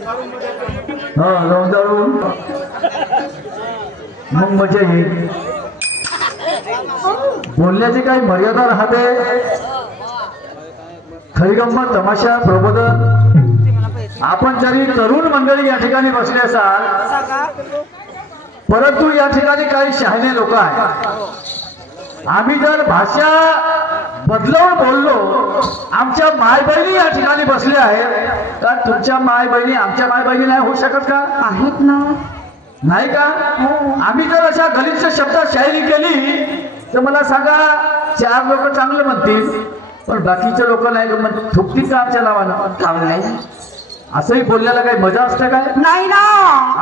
जाऊन जाऊन मग मजा येईल. बोलण्याची काही मर्यादा राहते. खरी गंमत तमाशा प्रबोधन आपण जरी तरुण मंडळी या ठिकाणी बसले असाल परंतु या ठिकाणी काही शहाणे लोक आहेत. आम्ही जर भाषा बदलवून बोललो आमच्या माय बहिणी या ठिकाणी बसल्या आहेत का तुमच्या माय बहिणी आमच्या माय बहिणी नाही होऊ शकत का? आहेत ना. नाही का? आम्ही जर अशा गलिच्छ शब्दात शायरी केली तर मला सांगा 4 लोक चांगलं म्हणतील पण बाकीचे लोक नाही थुकतील का आमच्या नावानं? नाही. असंही बोलण्याला काही मजा असते काय? नाही ना.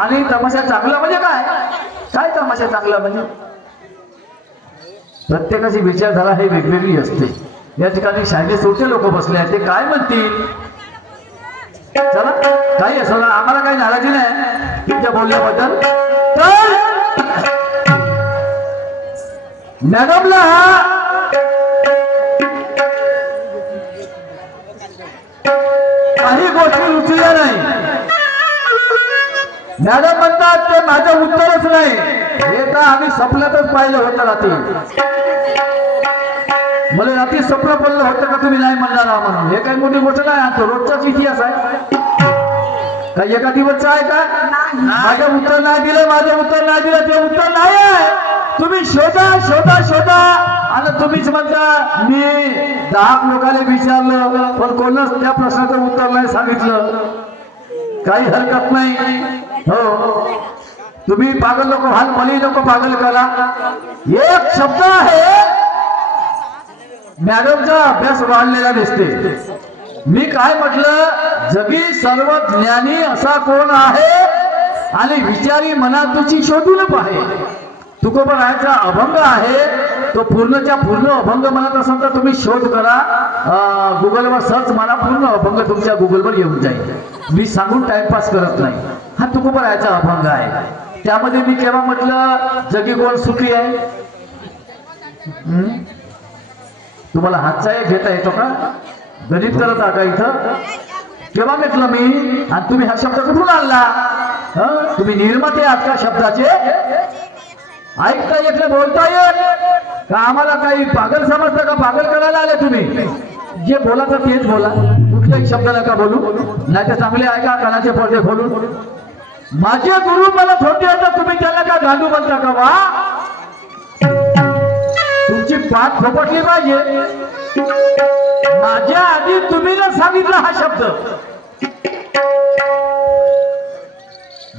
आणि तमाशा चांगला म्हणजे काय? काय तमाशा चांगला म्हणजे? प्रत्येकाची विचारधारा हे वेगवेगळी असते. या ठिकाणी शाळेत छोटे लोक बसले आहेत ते काय म्हणतील? चला काही असं आम्हाला काही नाराजी नाही तुमच्या बोलण्याबद्दल. तर मॅडमला काही गोष्टी रुचल्या नाही. मॅडम म्हणतात ते माझं उत्तरच नाही. हे तर आम्ही स्वप्नातच पाहिलं होतं रात्री. मला रात्री स्वप्न पडलं होतं का तुम्ही नाही म्हणणार म्हणून. हे काही मोठी गोष्ट नाही. तो रोजचाच इतिहास आहे. काही एका दिवसचा आहे का? माझं उत्तर नाही दिलं माझं उत्तर नाही दिलं ते उत्तर नाही आहे. तुम्ही शोधा शोधा शोधा आणि तुम्हीच म्हणता मी 10 लोकांना विचारलं पण कोणच त्या प्रश्नाचं उत्तर नाही सांगितलं. काही हरकत नाही. हो तुम्ही पागल लोक व्हाल मला नको पागल करा. एक शब्द आहे मॅडमचा अभ्यास वाढलेला दिसते. मी काय म्हटलं जगी सर्व ज्ञानी असा कोण आहे आणि विचारी मनात तुझी शोधून पाहे. तुकोबरायाचा अभंग आहे तो पूर्णच्या पूर्ण अभंग म्हणत असेल तर तुम्ही शोध करा. गुगलवर सर्च मारा पूर्ण अभंग तुमच्या गुगलवर येऊन जाईल. मी सांगून टाइमपास करत नाही. हा तुकोबरायाचा अभंग आहे. त्यामध्ये मी केव्हा म्हटलं जगी कोण सुखी आहे? तुम्हाला हातचा घेता येतो का? गणित करत का इथं? केव्हा म्हटलं मी? आणि तुम्ही हा शब्द कुठून आणला? तुम्ही निर्माते आहात का शब्दाचे? ऐकता येत बोलता येत का? आम्हाला काही पागल समजतं का? पागल करायला आले तुम्ही? जे बोलाचं तेच बोला. कुठलाही शब्द नका बोलू. नाही तर चांगले ऐका कानाचे पडदे खोलून. माझे गुरु मला थोडे होतं तुम्ही त्याला का गांडू म्हणता का? वा तुमची पाठ फोपटली पाहिजे. माझ्या आधी तुम्ही न सांगितलं हा शब्द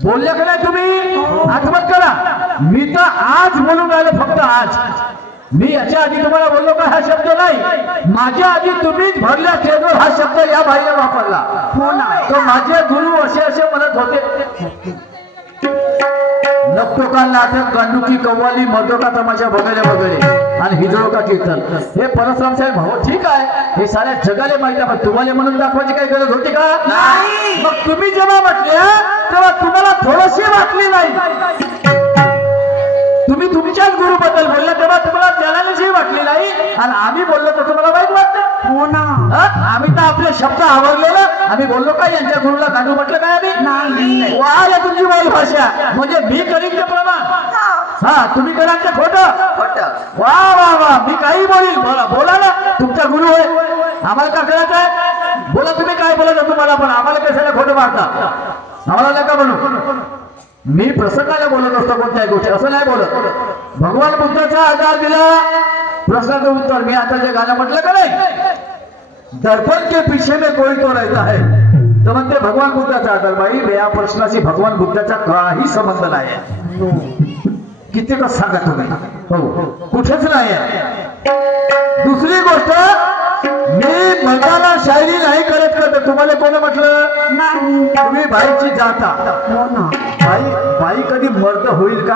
बोलले का नाही तुम्ही? आठवण करा. मी तर आज बोलून राहिलो फक्त आज. मी याच्या आधी तुम्हाला बोललो का हा शब्द नाही? माझ्या आधी तुम्हीच भरल्या स्टेजवर हा शब्द या बाईने वापरला. हो ना. तो माझे गुरु असे असे म्हणत होते. नक्तोका नाटक गांडुकी कव्वाली मर्दोका तमाशा वगैरे वगैरे आणि हिजोका कीर्तन हे परशुराम साहेब हो ठीक आहे. हे साऱ्या जगाला माहिती आहे पण तुम्हाला म्हणून दाखवायची काही गरज होती का? नाही. मग तुम्ही जेव्हा म्हटले तेव्हा तुम्हाला थोडीशी वाटली नाही. तुम्ही तुमच्याच गुरु बद्दल बोलला तेव्हा तुम्हाला त्यालाही वाटली नाही आणि आम्ही बोललो तर तुम्हाला वाईट वाटतं. हो ना. आम्ही तर आपले शब्द आवडलेलं आम्ही बोललो काय यांच्या गुरुला गांडू म्हटलं काय आम्ही? वा या तुमची बोल भाषा म्हणजे मी करीन ते प्रमाण. हा तुम्ही करा ते खोटं. वा वा वा मी काही बोलील. बोला बोला ना तुमचा गुरु आहे आम्हाला का कळत आहे? बोला तुम्ही काय बोलत तुम्हाला पण आम्हाला कशाला खोटं मारता? आम्हाला नका म्हणू. मी प्रसंगाला बोलत असतो कोणत्याही गोष्टी असं नाही बोलत. भगवान बुद्धाचा आधार दिला प्रश्नाचं उत्तर मी आता जे गाणं म्हटलं का नाही दर्पण के पीछे में कोई तो रहता है तर म्हणते भगवान बुद्धाचा आधार. बाई या प्रश्नाशी भगवान बुद्धाचा काही संबंध नाही. किती कसं सांगा तुम्ही? हो कुठेच नाही. दुसरी गोष्ट मी मर्दाला शायरी नाही करत. तुम्हाला कोण म्हटलं? तुम्ही बाईची जाता. बाई कधी मर्द होईल का?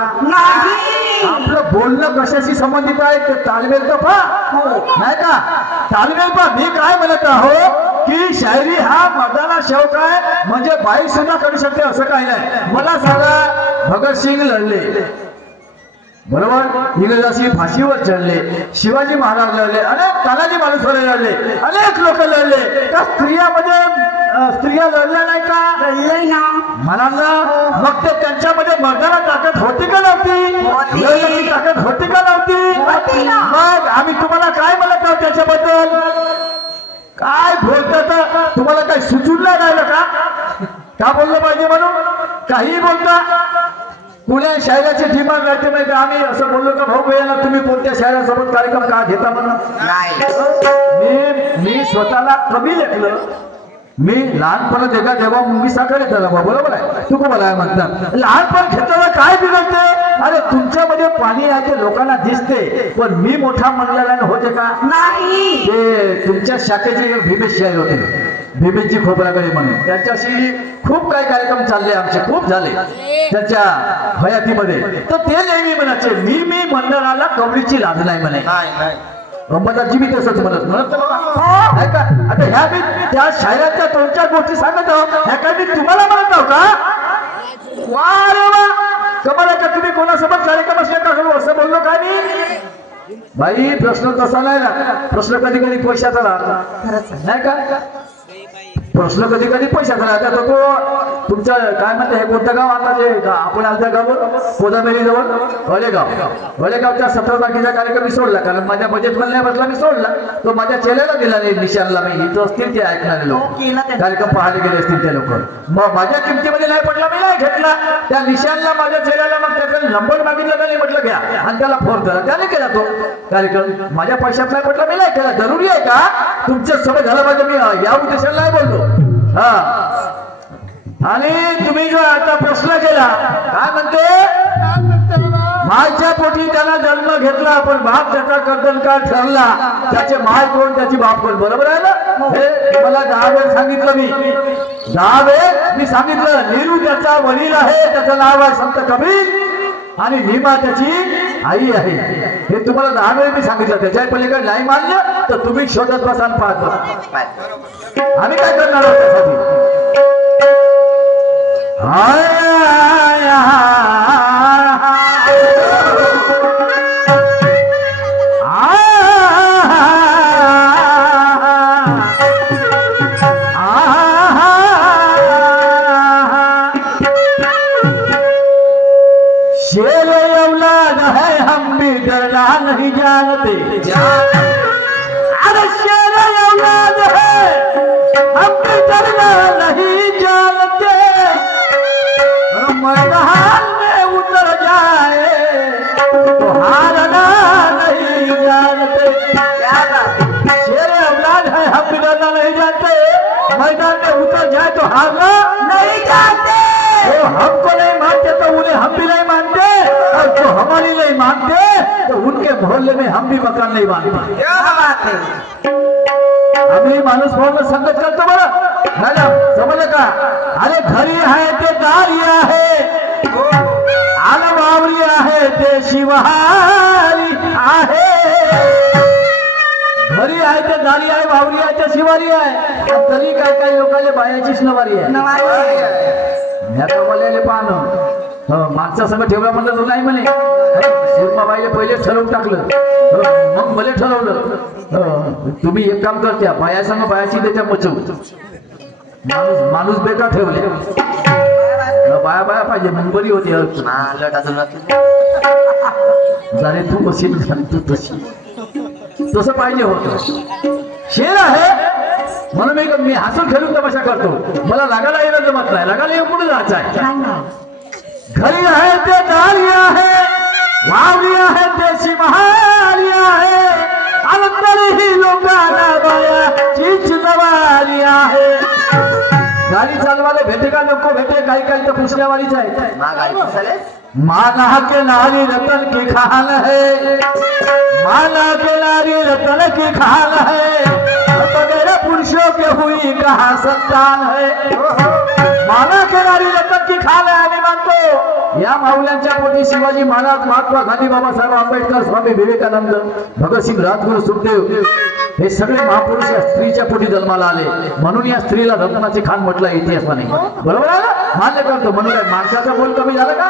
आपलं बोलणं कशाशी संबंधित आहे ते तालमेल तर पहा नाही का? तालमेल पहा. मी काय म्हणत आहो की शायरी हा मर्दाला शौक आहे म्हणजे बाई सुद्धा करू शकते असं काही नाही. मला सांगा भगतसिंग लढले बरोबर. इंग्रजांशी फाशीवर चढले. शिवाजी महाराज लढले. अनेक तानाजी मालुसरे लढले. अनेक लोक लढले. त्या स्त्रिया लढल्या नाही का? लढले ना. म्हणाला मग ते त्यांच्यामध्ये मर्दाना ताकद होती का नव्हती? ताकद होती का नव्हती? मग आम्ही तुम्हाला काय म्हणत आहोत त्याच्याबद्दल? काय बोलतात? तुम्हाला काय सुचून नाही राहिलं का बोललं पाहिजे म्हणून? काही बोलता. पुण्या शायराची डिमांड राहते माहिती. आम्ही असं बोललो का भाऊ भैयाला तुम्ही कोणत्या शायरासोबत कार्यक्रम का घेता म्हणून? मी स्वतःला कमी लेखलं. मी लहानपण जेव्हा मुंगी साखर त्याला बरोबर आहे. तू का मला म्हणतात लहानपण घेताना काय बिघडते? अरे तुमच्यामध्ये पाणी आहे ते लोकांना दिसते, पण मी मोठा म्हणलेला होते का? नाही. ते तुमच्या शाखेचे भीमेश शाहीर होते, भीमेशची खोबरागळे म्हणून. त्यांच्याशी खूप काही कार्यक्रम चालले आमचे, खूप झाले त्याच्या हयातीमध्ये. तर ते नेहमी म्हणायचे मी मंडळाला कवडीची लाज नाही म्हणे. अंबादासजी मी तसंच म्हणत का? आता ह्या मी त्या शायराच्या दोन-चार गोष्टी सांगत आहो, ह्या काय मी तुम्हाला म्हणत आहो का? वा रे वा, कमाल आहे का? तुम्ही कोणासोबत कार्यक्रम असले का असं बोललो का मी? बाई प्रश्न तसा नाही ना. प्रश्न कधी कधी पैशाचा राहतो नाही का? प्रश्न कधी कधी पैशाचा राहता. तो तुमच्या काय म्हणते हे कोणतं गाव आता जे आपण आलत्या गावावर कोदामेरी जवळ वडेगावच्या 17 तारखेचा कार्यक्रम मी सोडला, कारण माझ्या बजेट मध्ये नाही बसला. मी सोडला तो माझ्या चेलेला दिला नाही. निशानला मी इथं असतील ते ऐकणारे लोक कार्यक्रम पाहायला गेले असतील ते लोक. मग माझ्या किमतीमध्ये नाही पडला, मी नाही घेतला. त्या निशानला माझ्या चेलेला मग त्याचा नंबर मागितला का नाही म्हटलं घ्या, आणि त्याला फोन करा. त्याने केला तो कार्यक्रम. माझ्या पैशात नाही पडला, मी नाही केला. जरुरी आहे का तुमच्या सवय झालं पाहिजे? मी या उद्देशाला नाही बोललो. हा, आणि तुम्ही जो आता प्रश्न केला काय म्हणते? मायच्या पोटी त्याला जन्म घेतला, पण बाप त्याचा कर्तनकार ठरला. त्याचे माय कोण त्याची बाप कोण? बरोबर आहे ना? हे मला 10 वेळ सांगितलं. मी 10 वेळ मी सांगितलं. नीरू त्याचा वडील आहे, त्याचं नाव आहे संत कबीर, आणि नीमा त्याची आई आहे. हे तुम्हाला 10 वेळ मी सांगितलं. त्याच्या पलीकडे नाही मानलं तर तुम्ही शोधत बसा आणि पाहत बसा. आम्ही काय करणार आहोत त्यासाठी? शेर औलाद है हम भी डरना नहीं जानते. अरे शेर औलाद है हम भी डरना नहीं जानते. मैदान में उतर जाए तो हारना नहीं जानते. शेर औलाद है हम भी डरना नहीं जानते. मैदान में उतर जाए तो हारना नहीं जानते. वो हमको नहीं मानते तो उन्हें हम भी नहीं मानते, और जो हमारी नहीं मानते तो उनके मोहल्ले में हम भी मकान नहीं बांधते. क्या बात है? आम्ही माणूस भाऊ संगत करतो बरं मॅडम, समजलं का? अरे घरी आहे ते दारी आहे, आलं वावरी आहे ते शिवारी आहे. घरी आहे ते दारी आहे, वावरी आहे ते शिवारी आहे. तरी काय काय लोकांच्या बायाचीच नवारी आहे. पाहणं मागचा सगळं ठेवला म्हणलं तर नाही म्हणे. सुरमाबाईला पहिले ठरवून टाकलं, मग भले ठरवलं. तुम्ही एक काम करत्या बाया सांग, बायाची त्याच्या बचव. माणूस बेकार ठेवले. बाया बाया पाहिजे मुंबरी होती. झाले तू बशी तू तशी, तसं पाहिजे होतं. शेर आहे म्हणून मी हसून खेळून तमाशा करतो. मला लागायला येणं जमत नाही. लागायला येऊन कुठे जायचं आहे? घरी आहे ते दारी आहे, वावरी आहे देशी महारी आहे, तरीही लोकांना बायाचीच नवारी आहे. गाडी चालवायला भेटे का नको भेटे? काही काही तर पुसण्यावारीच आहे. माना के नारी रतन की खान है, माना के नारी रतन की खान है, मेरे पुरुषों के हुई कहाँ संतान है. माना के नारी रतन की खान है. आम्ही मानतो या माऊल्यांच्या पोटी शिवाजी महाराज, महात्मा गांधी, बाबासाहेब आंबेडकर, स्वामी विवेकानंद, भगतसिंग, राजगुरू, सुखदेव हे सगळे महापुरुष या स्त्रीच्या पोटी जन्माला आले. म्हणून या स्त्रीला रत्नाची खान म्हटलं इतिहासाने. बरोबर आहे ना? मान्य करतो. म्हणून माणसाचा मोल कमी झालं का?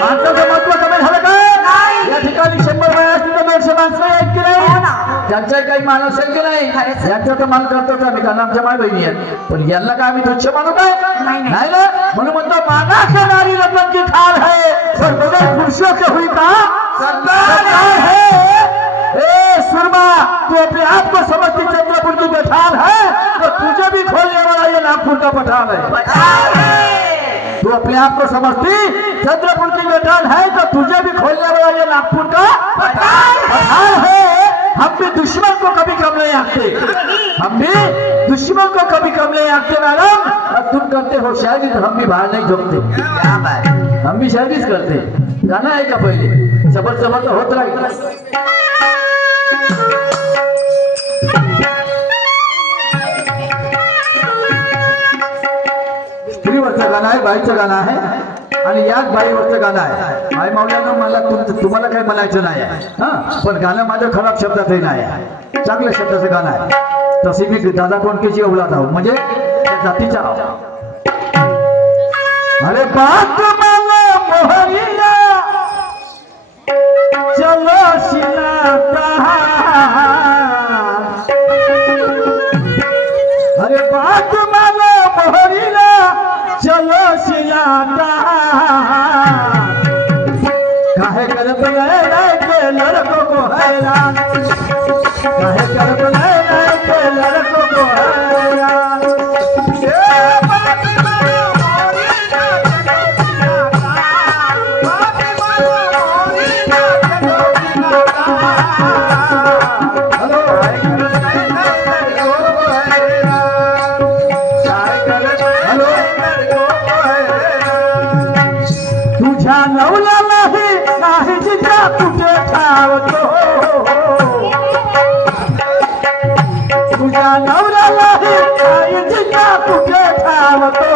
माणसाचं महत्व कमी झालं का? या ठिकाणी 100 वय असतील तर 150 माणसं आहेत की नाही? त्यांचा काही मान असेल की नाही? यांचा तर मान करतोच आम्ही, कारण आमच्या माय बहिणी आहेत. पण यांना काय आम्ही तुच्छ मानू काय? नाही ना. म्हणून म्हणतो माना के नारी रतन की खाल है पर बगैर पुरुषों के हुई का सरदार है। ए सुरमा, तू अपने आप को समझती चंद्रपुर की पठान है तो तुझे भी खोलने वाला ये नागपुर का पठान है। तू अपने आप को समझती चंद्रपुर की पठान है तो तुझे भी खोलने वाला ये नागपुर का पठान है। हम भी दुश्मन को कभी कम नहीं आंकते, हम भी दुश्मन को कभी कम नहीं आंकते मैडम। अब तुम करते हो शायरी तो हम भी बाहर नहीं झोंकते, हम भी शायरी करते। गाना है का पहले सबर सबर तो होत रहा। स्त्रीवरचं गाणं आहे, बाईचं गाणं आहे आणि याच बाईवरचं गाणं आहे। आई मावल्यानं मला तुम्हाला काही म्हणायचं नाही हा, पण गाणं माझं खराब शब्दाचंही नाही आहे, चांगल्या शब्दाचं गाणं आहे। तशी मी दादा कोंडकेची औलाद आहो, म्हणजे त्या जातीचा आहो। अरे बात मला मोहरिया चलो शिला कहा, अरे बात मला मोहरिया चलो शिला कहा, काहे करत नहीं के लड़कों को हैरान, काहे करत नहीं के लड़कों को हैरान। तुझ्या नवला नाही जिजा कुठे ठावतो, तुझ्या नवला नाही जिजा कुठे ठावतो,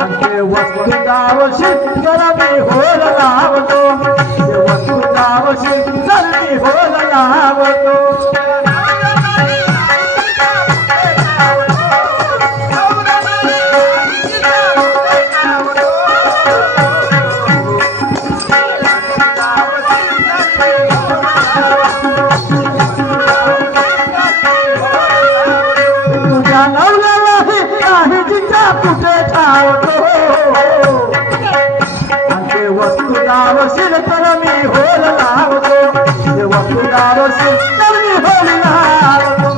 आमचे वस्तू गावशी जरा मी होल लावतो, वस्तू गावशी जरा मी होल लावतो। वस्तू गावशील तर मी होल लावतो, वस्तू गावशील तर मी होल लावतो।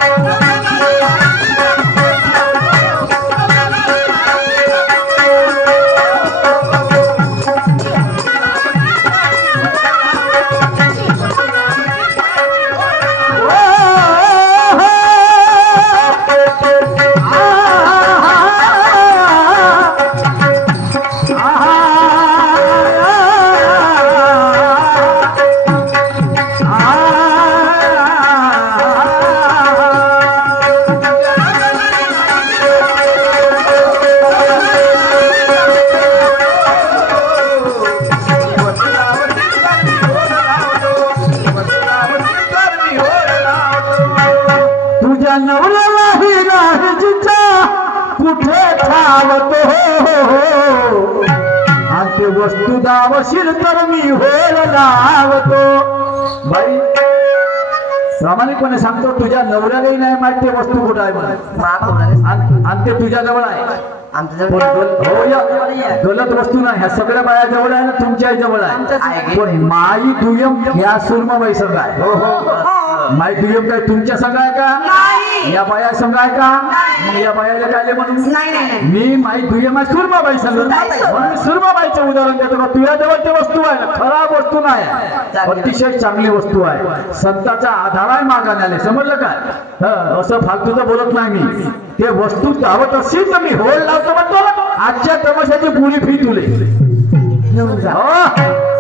कुठे ठावतो आणि वस्तू दावशील तर मी होल लावतो। बाई प्रामाणिकपणे सांगतो, तुझ्या नवऱ्यालाही नाही माहिती ते वस्तू कुठं आहे मला, आणि ते तुझ्या जवळ आहे। हो या गलत वस्तू नाही, ह्या सगळ्या बाया जवळ आहे ना, तुमच्या जवळ आहे, पण माई दुय्यम ह्या सुरमाबाई संघ आहे। हो हो, माई दुय्यम काय तुमच्या संघ आहे का, या बाया संघ आहे का? मग या बायाला काय म्हणून मी माई दुय्यम आहे सुरमाबाई संघ, म्हणून सुरमाबाईचं उदाहरण देतो का तुझ्या जवळ ते वस्तू आहे, खराब वस्तू नाही, अतिशय चांगली वस्तू आहे, संताचा आधार आहे मागाण्याला, समजलं काय? असं फालतूचं बोलत नाही मी, ते वस्तू दावत असेल तर मी होल लावतो म्हणतो। आजच्या तमाशाची पुरी फी तुले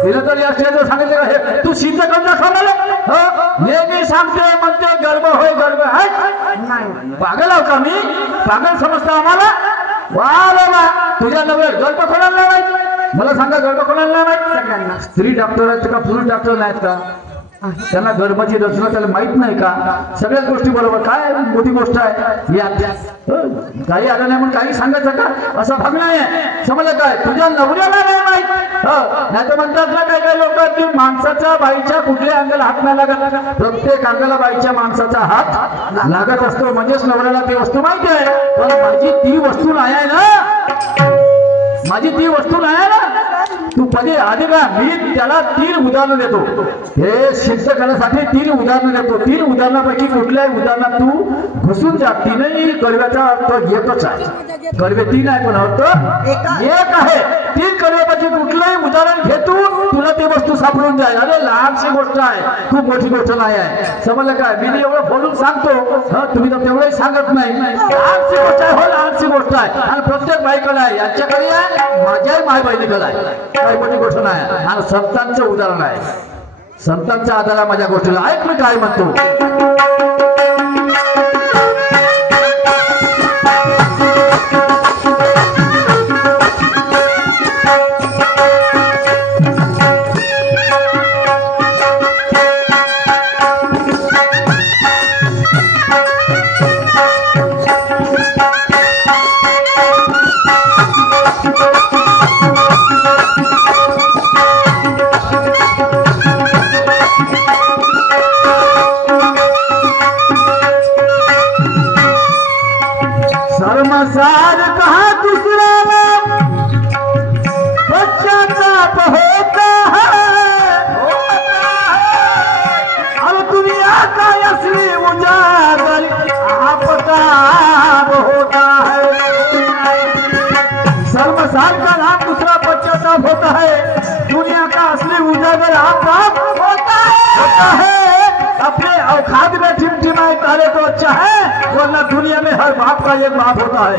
तिला तर असल्याचं सांगितलं का हे तू सिद्ध करता सांगाल, नेहमी सांगते म्हणते गर्भ होय गर्भ आहे, पागल आहो का मी? पागल समजता आम्हाला? वा तुझ्या नवऱ्यात गर्भ कोणाला नाही मला सांगा, गर्भ कोणाला नाही? स्त्री डॉक्टर आहेत का पुरुष डॉक्टर नाहीत का? त्यांना गर्भाची रचना त्याला माहित नाही का? सगळ्याच गोष्टी बरोबर, काय मोठी गोष्ट आहे या काही आलं नाही म्हणून काही सांगायचं का? असं भाग नाही आहे, समजलं काय? तुझ्या नवऱ्याला नाही माहित, नाही तर म्हणतात ना काय काय लोक की माणसाच्या बाईच्या कुठल्या अंगाला हात नाही लागत, प्रत्येक अंगाला बाईच्या माणसाचा हात लागत असतो, म्हणजेच नवऱ्याला ती वस्तू माहिती आहे, पण माझी ती वस्तू नाही आहे ना, माझी ती वस्तू नाही आहे ना, तू पदे आधी का मी त्याला 3 उदाहरणं देतो. हे सिद्ध करण्यासाठी 3 उदाहरणं देतो. 3 उदाहरणापैकी कुठल्याही उदाहरणात तू घुसून जा. 3ही कडव्याचा अर्थ एकच आहे. कडवे 3 आहे पण अर्थ एक आहे. 3 कडव्यापैकी कुठलंही उदाहरण घेतून तुला ती वस्तू सापडून जाईल. अरे लहानशी गोष्ट आहे, खूप मोठी गोष्ट नाही आहे. समजलं काय? मी एवढं बोलून सांगतो, तुम्ही तर तेवढंही सांगत नाही. लहानशी गोष्ट आहे, हो लहानशी गोष्ट आहे. आणि प्रत्येक बाईकडे आहे, यांच्याकडे आहे, माझ्याही माय बहिणीकडे आहे. काही मोठी गोष्ट नाही. आणि संतांचं उदाहरण आहे. संतांचा आधार आहे माझ्या गोष्टीला. ऐक मी काय म्हणतो. शर्मसार कहा दूसरा पश्चाताप होता है, अब दुनिया का असली उजागर आपताप होता है. शर्मसार का नाम दूसरा पश्चाताप होता है, दुनिया का असली उजागर आपताप होता है. अपने औकात में टिमटिमाए तारे तो अच्छा है, वरना दुनिया में हर बाप का एक बाप होता है.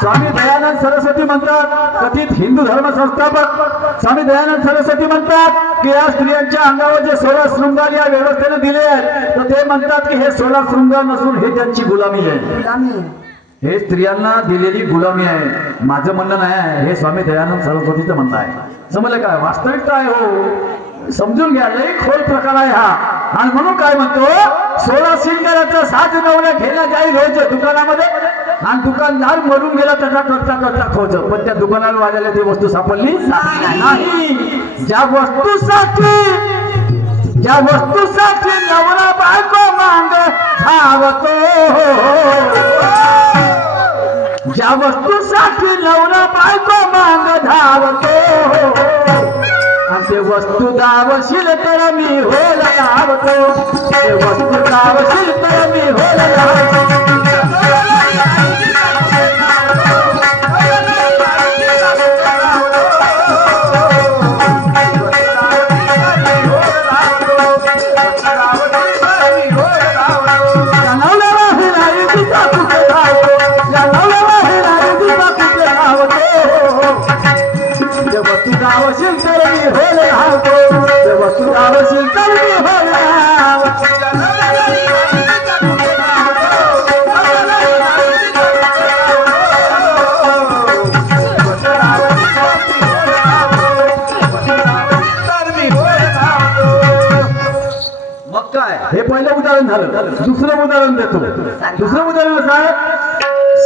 स्वामी दयानंद सरस्वती म्हणतात, कथित हिंदू धर्म संस्थापक स्वामी दयानंद सरस्वती म्हणतात की या स्त्रियांच्या अंगावर जे 16 शृंगार या व्यवस्थेने दिले आहेत, तर ते म्हणतात की हे 16 शृंगार नसून हे त्यांची गुलामी आहे. हे स्त्रियांना दिलेली गुलामी आहे. माझं म्हणणं नाही आहे, हे स्वामी दयानंद सरस्वतीचं म्हणणं आहे. समजलं काय? वास्तविकता आहे. हो, समजून घ्या. लई खोल प्रकार आहे हा. आणि म्हणून काय म्हणतो, 16 शिंगाराचा 7 नवऱ्या घेला जाईल रोज दुकानामध्ये, आणि दुकानदार मरून गेला त्याचा करता करता खोज, पण त्या दुकानावर वाल्याला ती वस्तू सापडली नाही. ज्या वस्तूसाठी नवरा बायको मांग धावतो, ज्या वस्तूसाठी नवरा बायको मांग धावतो, आणि ते वस्तू दावशील तर मी होल धावतो, ते वस्तू दावशील तर मी होल धावतो. हे पहिलं उदाहरण झालं. दुसरं उदाहरण देतो. दुसरं उदाहरण असं आहे,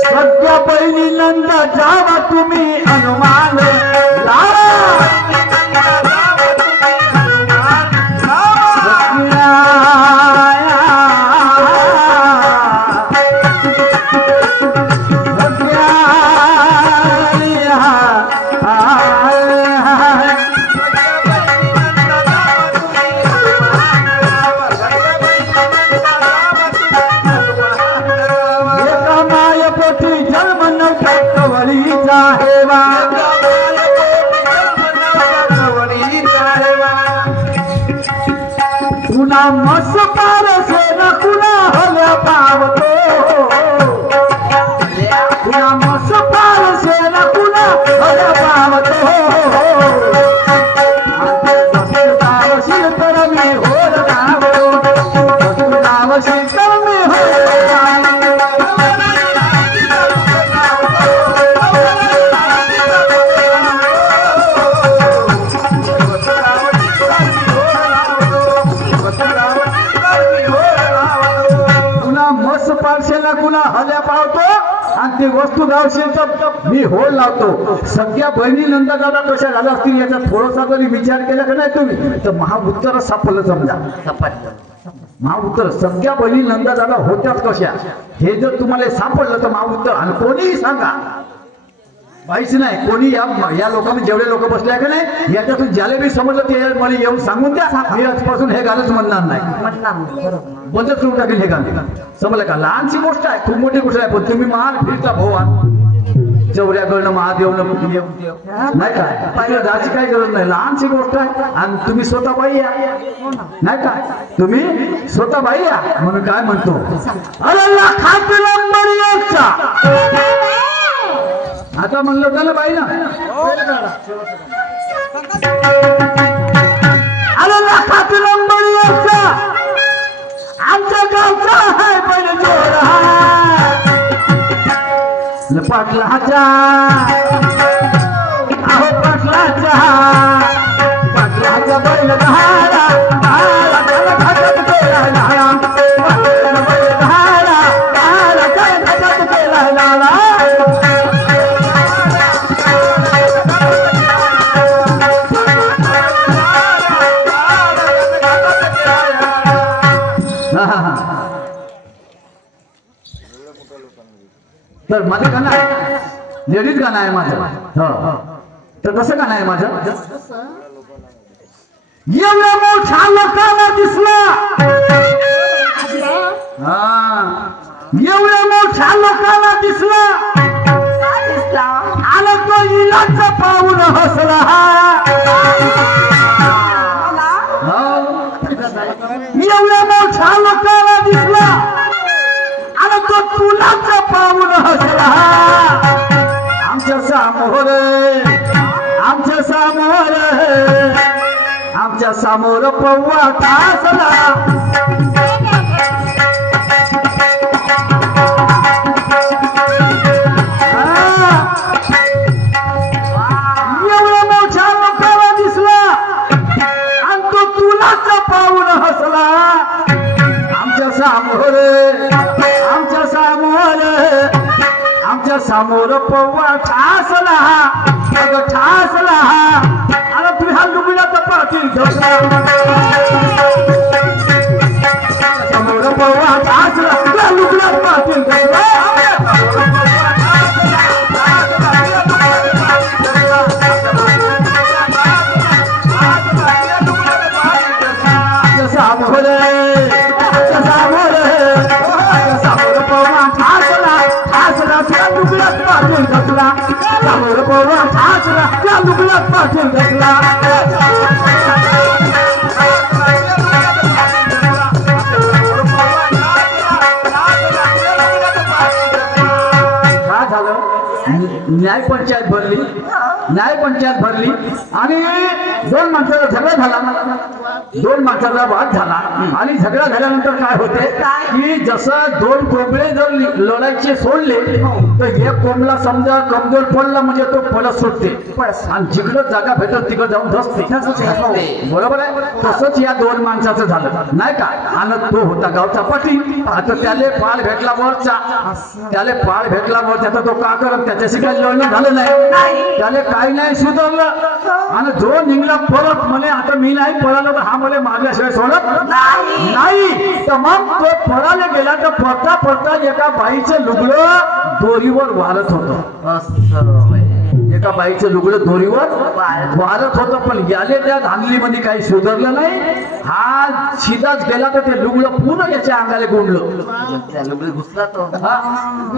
सध्या पहिली नंदा जावा तुम्ही अनुमान जन्म नव्हता कवळीचा हेवा कुणा मस पारसे न कुणा हल्या पावतो कुणा मस पारसे न कुणा हल्या पावतो वसुदावशील तर मी होल गावतो वसुदावशील तर मी होल कुणा हल्या पावतो आणि ती वस्तू गावशील तर मी होल लावतो. सगळ्या बहिणी नंदा दादा कशा झाल्या असतील याचा थोडासा जरी विचार केला का नाही तुम्ही तर महाउत्तर सापडलं समजा. महाउत्तर सगळ्या बहिणी नंदा दादा होत्याच कशा हे जर तुम्हाला सापडलं तर महाउत्तर आणि कोणीही सांगा काहीच नाही. कोणी या लोकांनी जेवढे लोक बसले आहे का नाही याच्यातून ज्याला बी समजलं ते मला येऊन सांगून द्या. मी आजपासून हे गाणंच म्हणणार नाही बंदच करून टाकेल हे गाणं. समजलं का? लहानशी गोष्ट आहे खूप मोठी गोष्ट आहे पण तुम्ही महान फिरता भाऊ चौऱ्याकडनं महादेवनं नाही का जायची काही गरज नाही. लहानशी गोष्ट आहे आणि तुम्ही स्वतः बाई या नाही का तुम्ही स्वतः बाई या म्हणून काय म्हणतो अरे लाखात नंबर एकचा आता म्हणलं होतं ना बाई ना अरे लाखात नंबर एकचा आमच्या गावचा आहे पहिले जोर पाटलाचा अहो पाटलाचा पाटलाचा बैल दहाडा तर माझं गाणं आहे लेडीज गाणं आहे माझं. तर कसं गाणं आहे माझं एवढ्या मोठ्या लोकांना दिसला एवढ्या मोठ्या लोकांना दिसला आला तो इलाचा पाहून हसला एवढ्या मोठ्या लोकांना दिसला आणि तो तुलाच पाहून हसला आमच्या समोर आमच्या समोर आमच्या समोर पव्वा ठासला एवढ्या मोठ्या लोकांना दिसला आणि तो तुलाच पाहून हसला आमच्या समोर आमच्या समोर पव्वा ठासला ठासला अरे तुम्ही हा लुगड्याचा पाटील समोर पव्वा ठासला लुगड्यात पाटील समोर पव्वा ठासला त्या लुगड्यात पाटील घातला काय झालं न्यायपंचायत भरली आणि दोन माणसाचा झगडा झाला दोन माणसाचा वाद झाला आणि झगडा झाल्यानंतर काय होते की जसं दोन कोंबडे जर लढायचे सोडले तर एक कोंबडा समजा कमजोर पडला म्हणजे तो पळत सुटते आणि जिकडं जागा भेटत तिकडं जाऊन धसते बरोबर आहे. तसंच या दोन माणसाचं झालं नाही का आणि तो होता गावचा पाटील. आता त्याले पाळ भेटला वर त्याचा तो का करत त्याच्याशी काही लढणं झालं नाही त्याला काही नाही सुधारलं आणि जो निघला परत म्हणे आता मी नाही पळालो तर हा मला मारल्याशिवाय सोडत नाही तर मग तो पळायला गेला तर पडता एका बाईचं लुगडं दोरीवर वाळत होतं एका बाईचं लुगडं दोरीवर वाळत होतं, पण याले त्या धांगलीमध्ये काही सुधारलं नाही. हा शिदाच गेला तर ते लुगडं पूर्ण याच्या अंगाले गुंडलं. घुसला तो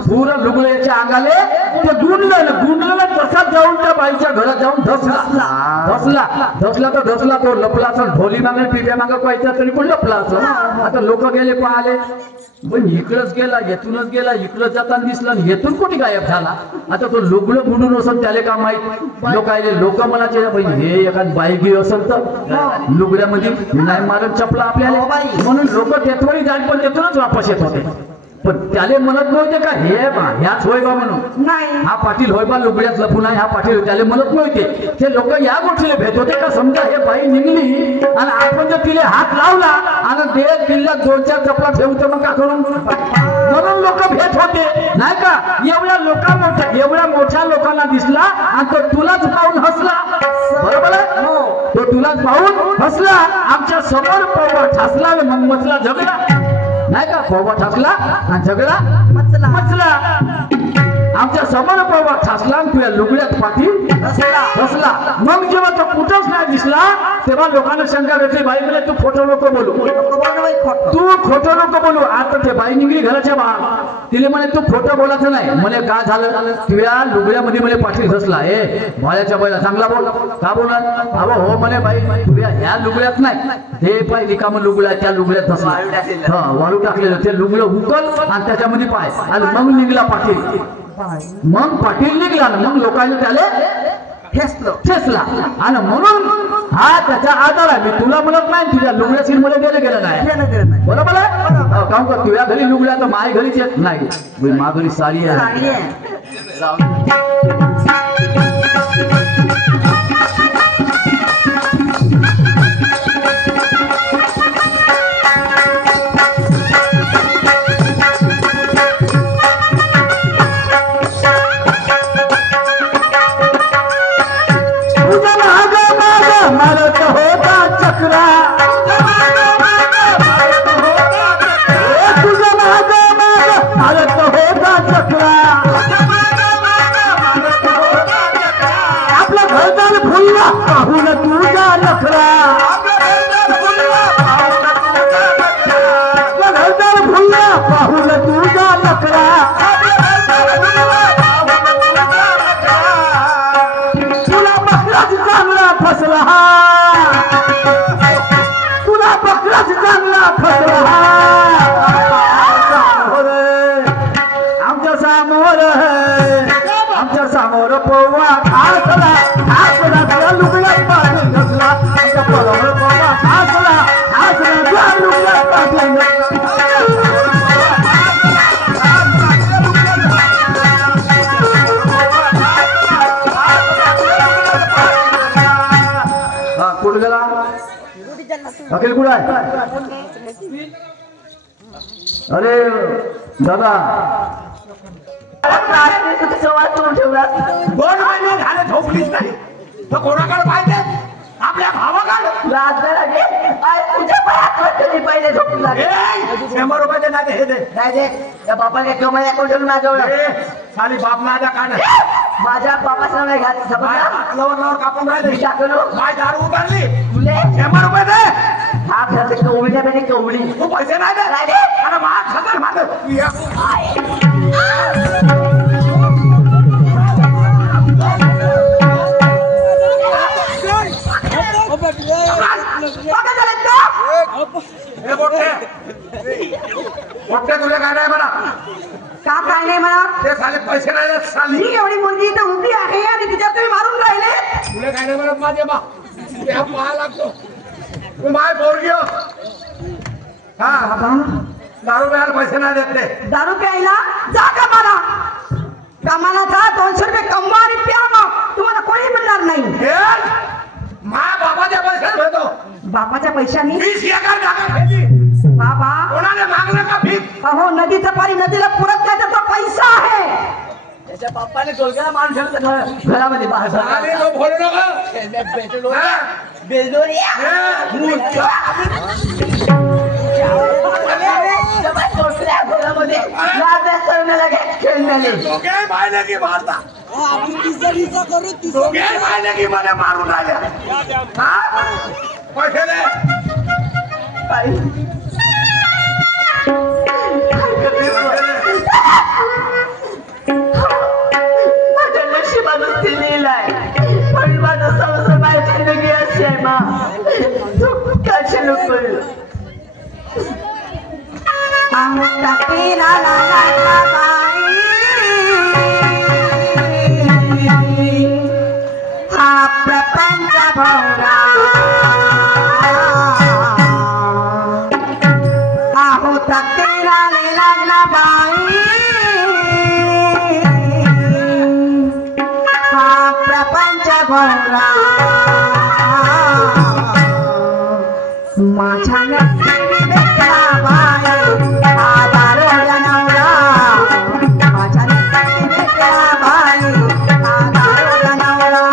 पूर्ण लुगडं याच्या अंगाले ते गुंडलं तसाच जाऊन त्या बाईच्या घरात जाऊन धसला तो लपला असं. ढोली मागे पिप्या मागे पाहिजे तरी पण लपला असं. आता लोक गेले पाहिले, पण इकडंच गेला, येथूनच गेला, इकडं जाताना दिसला, येथून कोणी गायब झाला. आता तो लुगडं बुडून असेल त्याला का माहित. लोक म्हणायचे हे एखाद बाई गी असेल तर लुगड्यामध्ये नाही मारत चपला आपल्याला, म्हणून लोक तेथवरी जात पण तेथूनच वापस येत होते. पण त्याले म्हणत नव्हते का हे ह्याच होय बा म्हणून, नाही हा पाटील होय बा लुगड्यात लपून आहे हा पाटील. त्याले म्हणत नव्हते. ते लोक या गोष्टीला भेट होते का समजा हे बाई निघली आणि आपण जर तिला हात लावला आणि देह दिल्ला 2-4 चपला ठेवतो मग का करून, म्हणून लोक भेट होते नाही का. एवढ्या मोठ्या लोकांना दिसला आणि तो तुलाच पाहून हसला. बरोबर आहे, तो तुलाच पाहून हसला. आमच्या समोर पवा ठासला मग मचला झगडा नाही का. पवा ठासला आणि झगडा मचला. आमच्या समोर पवा ठासला तुझ्या लुगड्यात पाटील बसला. मग जेव्हा तो कुठंच नाही दिसला तेव्हा लोकांना शंका घेतली, बाई म्हणे तू खोटं नको बोलू, तू खोटं नको बोलू. आता ते बाई निघली घराच्या बाहेर. तिने म्हणे तू खोटं बोलायचं नाही. म्हणे का झालं, तुझ्या लुगड्यामध्ये म्हणे पाटील घसला. हे भाड्याच्या बाईला चांगला बोल का बोलणार. अहो हो म्हणे बाई तुझ्या ह्या लुगड्यात नाही, हे पाय रिकाम लुगड्या त्या लुगड्यात घसला. वाळू टाकलेलं ते लुगडं उकल आणि त्याच्यामध्ये पाय आणि मग निघला पाटील. मग पाटील निघला ना मग लोकांनी त्याला ठेसला. आणि म्हणून हा त्याचा आधार आहे. मी तुला म्हणत नाही तुझ्या लुगड्या सीनमध्ये गेलं नाही. बरोबर आहे, काम कर. तुझ्या घरी लुगड्या तर माझ्या घरीच येत नाही. मा घरी साडी आहे. अखिल कुठं आहे. अरे दादा 2 महिने झाले झोपलीच नाही तर कोणाकडे पाहिजे आपल्या भावाकडे. पहिले झोपली 100 रुपये नाही हे दे नाही दे. त्या बापाने किंवा माझ्या अकाउंट माझ्याजवळ साली बाप माझ्या काढ माझ्या बापाचं नाही घ्यायचं समजलं. कापून राहिले टाकलो माय दारू उतरली तुले 100 रुपये दे. हा खर्च कवडीच्या पेने कवडी तू पैसे नाही दे. अरे मा खतर माझं तुला काय नाही म्हणा का काय नाही म्हणा. ते साले पैसे नाही साली एवढी मुलगी इथं उभी आहे आणि तिच्यात तुम्ही मारून राहिले. तुला काय नाही म्हणत माझे बा पाहा लागतो तू माय पोरगी हा दारू प्यायला पैसे नाही देत ते. दारू प्यायला जा कामाला कामाला जा 200 रुपये कमवा आणि प्या. मग तुम्हाला कोणी म्हणणार नाही. माझ्या बापाच्या पैशात होतो बापाच्या पैशाने 20 एकर जागा खाल्ली. बाबा कोणाने मागलं का भीक. अहो नदीचं पाणी नदीला पुरत नाही त्याचा पैसा आहे. त्याच्या बाप्पाने टोलक्याला मान ठेवलं घरामध्ये बाहेर घरामध्ये खेळण्याले दोघे मारले की मला मारून आल्या हा? पैसे दे माझ्या नशिबानं ते लिहिलाय पण माझा संसार माझी लगी असे आहे मा तू कशी नको हा प्रपंच भोवरा आहो तक्तीला लागला बाई हा प्रपंच भोवरा माझ्या नक्की भेटला बाई आधार नवरा माझ्या नक्की भेटला बाई आधार नवरा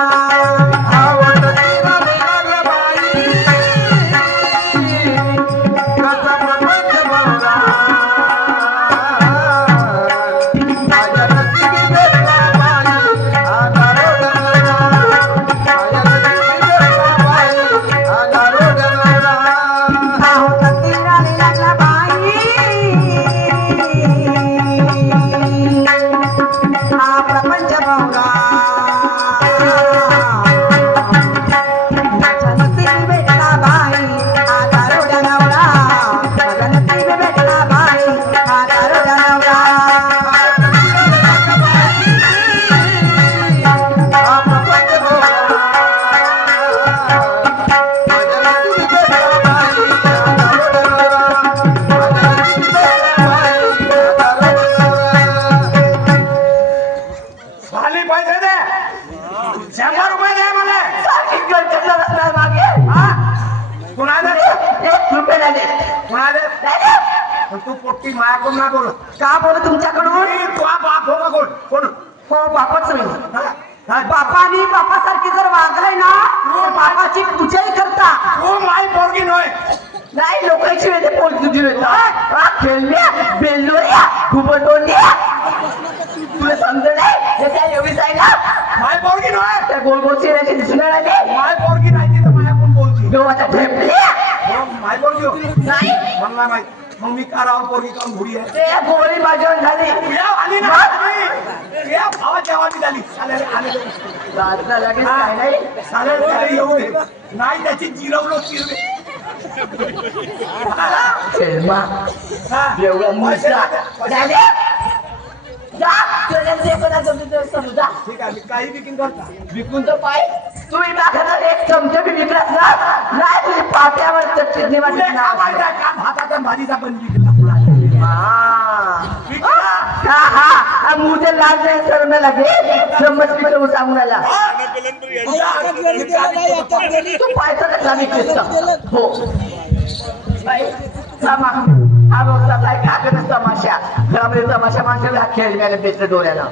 तू पोट्टी मायाकडून ना बोल का बोल तुमच्याकडून तू बाप हो कोण कोण हो बापाच बापानी बापासारखी जर वागलाय ना बापाची पूजाही करता हो माय पोरगी नाही लोकांची वेळे पोट तुझी खेळल्या बेल्लोऱ्या घुबटोल्या तुला समज नाही हे काय एवढीच आहे ना माय पोरगी त्या गोल गोल चेहऱ्याची दिसून आली माय पोरगी नाही तिथं मायाकडून बोलती गव्हाच्या ठेपल्या माय पोरगी नाही मला माहिती मग मी करावं पोरगी काम घुडी आहे ते गोळी माझ्यावर झाली आली ना या भावाच्या वाटी झाली साल्याला लगेच काय नाही साल्याला येऊ दे नाही त्याची जिरवलो चिरवे ठीक आहे मी काही विकीन करता विकून तर पाय तुम्ही दाखवणार एक चमचा बी विकलास ना नाही तुझी पाट्यावर चटणी भाताचा भाजीचा पण विकला मुझे लाज नाही सर में लगे चम्मच में तो सांगून आला तू पायचा कसा विकलेस हो सामा हा बघता काय कागदच तमाशा घरामध्ये तमाशा माणसाला खेळ मिळाले बेचलं डोळ्याला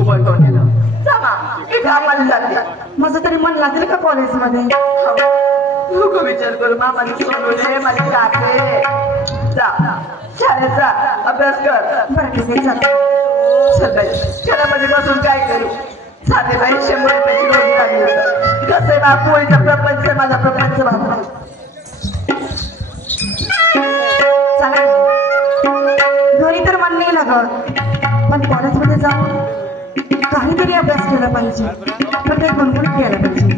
उभं टोण्याला सामा मी कामाला जाते माझं तरी मन लागेल का कॉलेजमध्ये नको विचार करू मामाने सोडवले माझे काके जा शाळेचा अभ्यास कर बरं ठीक आहे शाळेमध्ये बसून काय करू साधे बाई 100 रुपयाची रोजी लागली कसं बा पोळीचा प्रपंच माझा प्रपंच बाबा घरी तर मन नाही लागत पण कॉलेजमध्ये जाऊन काहीतरी अभ्यास केला पाहिजे पण ते गुणगुण केलं पाहिजे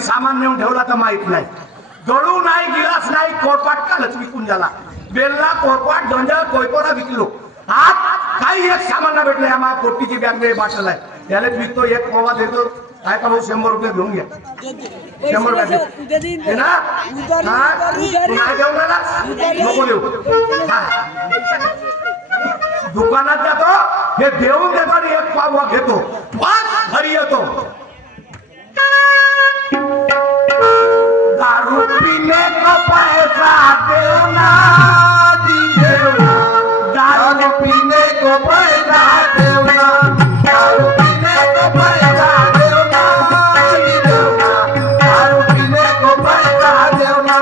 घरी सामान नेऊन ठेवला तर माहित नाही. गळू नाही, गिलास नाही, कोरपाट कालच विकून झाला. बेलला, कोरपाट, गंजा, कोयकोरा विकलो. आज काही एक सामान ना भेटलं. या कोटीची बॅग बाटल आहे, त्यालाच विकतो. एक मोबा देतो, काय का भाऊ 100 रुपये घेऊन घ्या. 100 रुपये हे ना, नाही देऊ ना, नको देऊ. दुकानात जातो, हे देऊन देतो आणि एक पाव घेतो, पाच घरी येतो. दारू पीने को पैसा देना, दारू पीने को पैसा देना, दारू पीने को पैसा देना, दारू पीने को पैसा देना.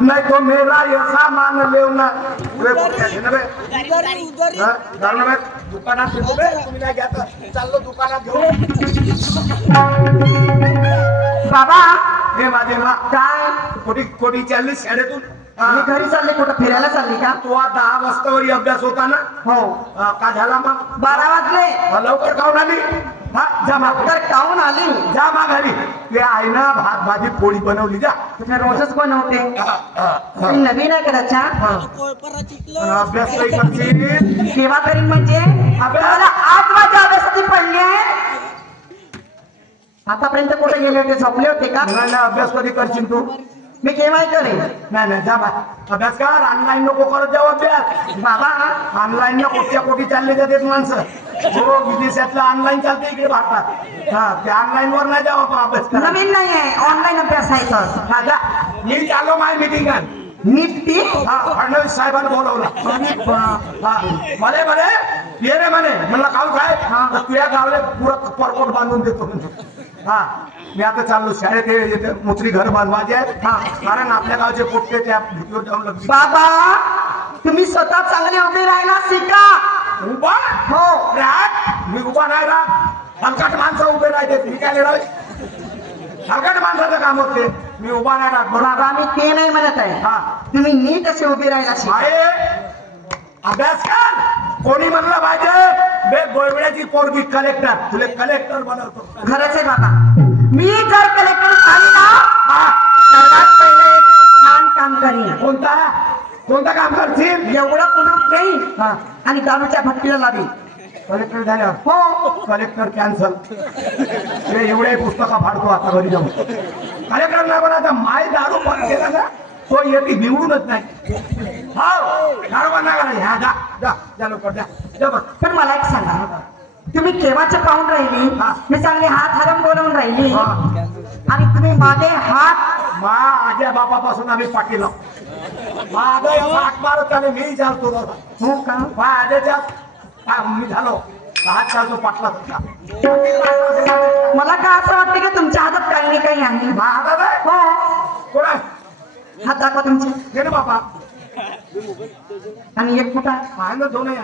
नहीं तो मेरा ये सामान लेना. दुकानात तुम्ही नाही घ्या, चाललो दुकानात घेऊन. बाबा देवा देवा काय कोटी कोटी चालली शाळेतून. मी घरी चालले, कुठं फिरायला चालली का? तो 10 वाजतावरी अभ्यास होता ना. हो. का झाला मग? 12 वाजले. लवकर खाऊन आली. हा जा माग, तर खाऊन आली. जा माग आली. ते आहे ना, भात भाजी पोळी बनवली. जा तुम्ही रोजच बनवते. काही नवीन आहे का त्याच्या? अभ्यास काही करशील? केव्हा करीन म्हणजे? आपल्याला 8 वाजता अभ्यासाची पडली आहे. आतापर्यंत कुठे गेले होते? झोपले होते का? नाही, अभ्यास कधी करशील तू? मी केव्हाही करेन. नाही जा बा, अभ्यास कर. ऑनलाईन नको करत जाऊ अभ्यास. बाबा ऑनलाईन ना कोट्या कोटी चालले जातात माणसं. हो, विदेशातलं ऑनलाईन चालते इकडे भारतात. हा, ते ऑनलाईन वर नाही जाऊ अभ्यास कर. नवीन नाही आहे, ऑनलाईन अभ्यास आहे तर. हा जा, मी चाललो माय मीटिंग. नीट हा, फडणवीस साहेबांना बोलवलं. हा म्हणे ये रे म्हणे. म्हणलं काऊ साहेब, तुझ्या गावले पुरं परकोट बांधून देतो. हा, मी आता चाललो शाळेत. येते मुसरी घर बांधवायचे आहेत. हा, कारण आपल्या गावचे पोट्टे त्या भीतीवर जाऊन लागले. बाबा तुम्ही स्वतः चांगले उभे राहायला शिका. उभा हो. राहत मी उभा नाही राहत. हलकट माणसं उभे राहते. मी काय राहत? हलकट माणसाचं काम होते. मी उभा नाही राहत. बाबा मी ते नाही म्हणत आहे. हा, तुम्ही नीट असे उभे राहायला शिका. अभ्यास कर. कोणी म्हणलं पाहिजे बे गोळवड्याची पोरगी कलेक्टर, तुला कलेक्टर बनवतो. खरंच आहे बाबा. मी जर कलेक्टर झाली ना, सर्वात पहिले एक छान काम करीन. कोणतं काम करशील? एवढं कुठून घेईन आणि दारूच्या भट्टीला लावी. कलेक्टर झाल्यावर? हो. Collector cancel. ते एवढे पुस्तकं फाडतो आता घरी जाऊन. कलेक्टर नाही पण आता माय दारू पण केला ना, तो येते निवडूनच नाही. हो, दारू नाही करा. ह्या जा जा जा लवकर जा बस. पण मला एक सांगा, तुम्ही केव्हाचे पाहून राहिली? मी चांगले हात हरम बोलवून राहिली आणि तुम्ही माझे हात माझ्या बापापासून आम्ही पाटील. माझं हात मारत आले मी चालतो दादा. हो का? माझ्याच्या मी झालो हात चालतो पाटला. मला का असं वाटतं की तुमच्या हातात काही नाही काही आहे. हातात आहे? हो. कोणा हात दाखवा तुमचे. घे ना बापा. आणि एक कुठं? आहे ना, दोन आहे.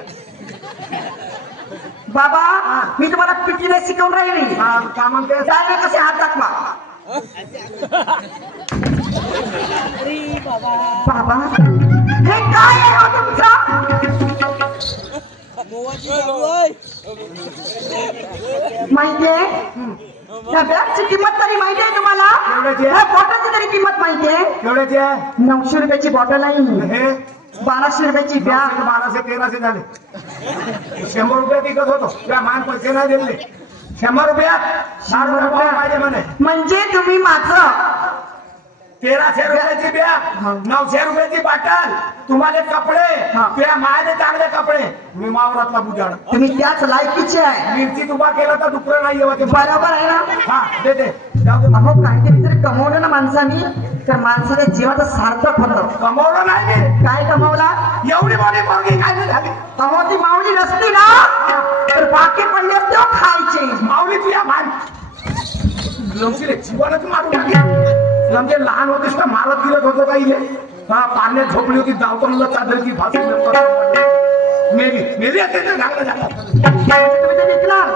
बाबा मी तुम्हाला पिटीने शिकवून राहिली. का म्हणते? त्याने कसे हात दाखवा. बाबा हे काय आहे हो तुमचं? माहितीये त्या बॅगची किंमत तरी माहितीये तुम्हाला? केवढ्याची आहे? त्या बॉटलची तरी किंमत माहितीये? केवढ्याची आहे? 900 रुपयाची बॉटल आहे. हे 1200 रुपयाची बॅग. 1200 1300 झाले. 100 रुपये विकत होतो. त्या मान पैसे नाही दिले. 100 रुपयात 4 रुपये पाहिजे म्हणे. म्हणजे तुम्ही माझं 1300 रुपयाची बॅग, 900 रुपयाची बाटल, तुम्हाला कपडे, तुझ्या मायने चांगले कपडे, मी मावरातला बुजाड. तुम्ही त्याच लायकीचे आहे. मिरची तुबा केला तर दुसरं नाही येवा. बरोबर आहे ना? हा दे दे. जाऊ दे. अहो काहीतरी जरी कमवलं ना माणसानी तर माणसाच्या जीवाचं सार्थक होतं. कमवलं नाही मी. काय कमवला? एवढी मोठी पोरगी काय नाही झाली. अहो ती माऊली नसती ना तर बाकी पडले असते खायचे. माऊली तुझ्या मान लमची रे जीवाला तू मारून टाकली. लमचे लहान होतेस ना मारत गिरत होतो का इले. हा पाण्यात झोपली होती जावतो चादर की फाशी मेली मेली असते ना चांगलं झालं. तुम्ही ते विकणार.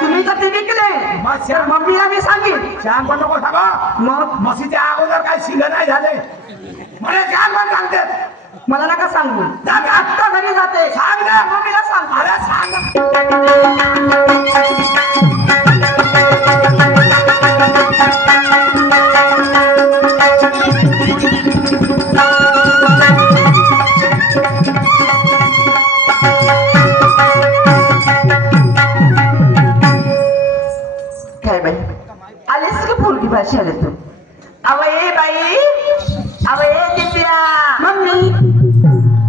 तुम्ही तर ते विकले. मग मम्मीला मी सांगेन. छान पण नको सांगा. मग म्हशीच्या अगोदर काही शिंग नाही झाले म्हणे छान पण सांगते. मला नका सांगू. मी आत्ता घरी जाते. सांग ना. मम्मीला सांग. अरे सांग. काय बाई आलीस का पोरगी भाषा आले तू. अवय बाई अवय दिव्या मम्मी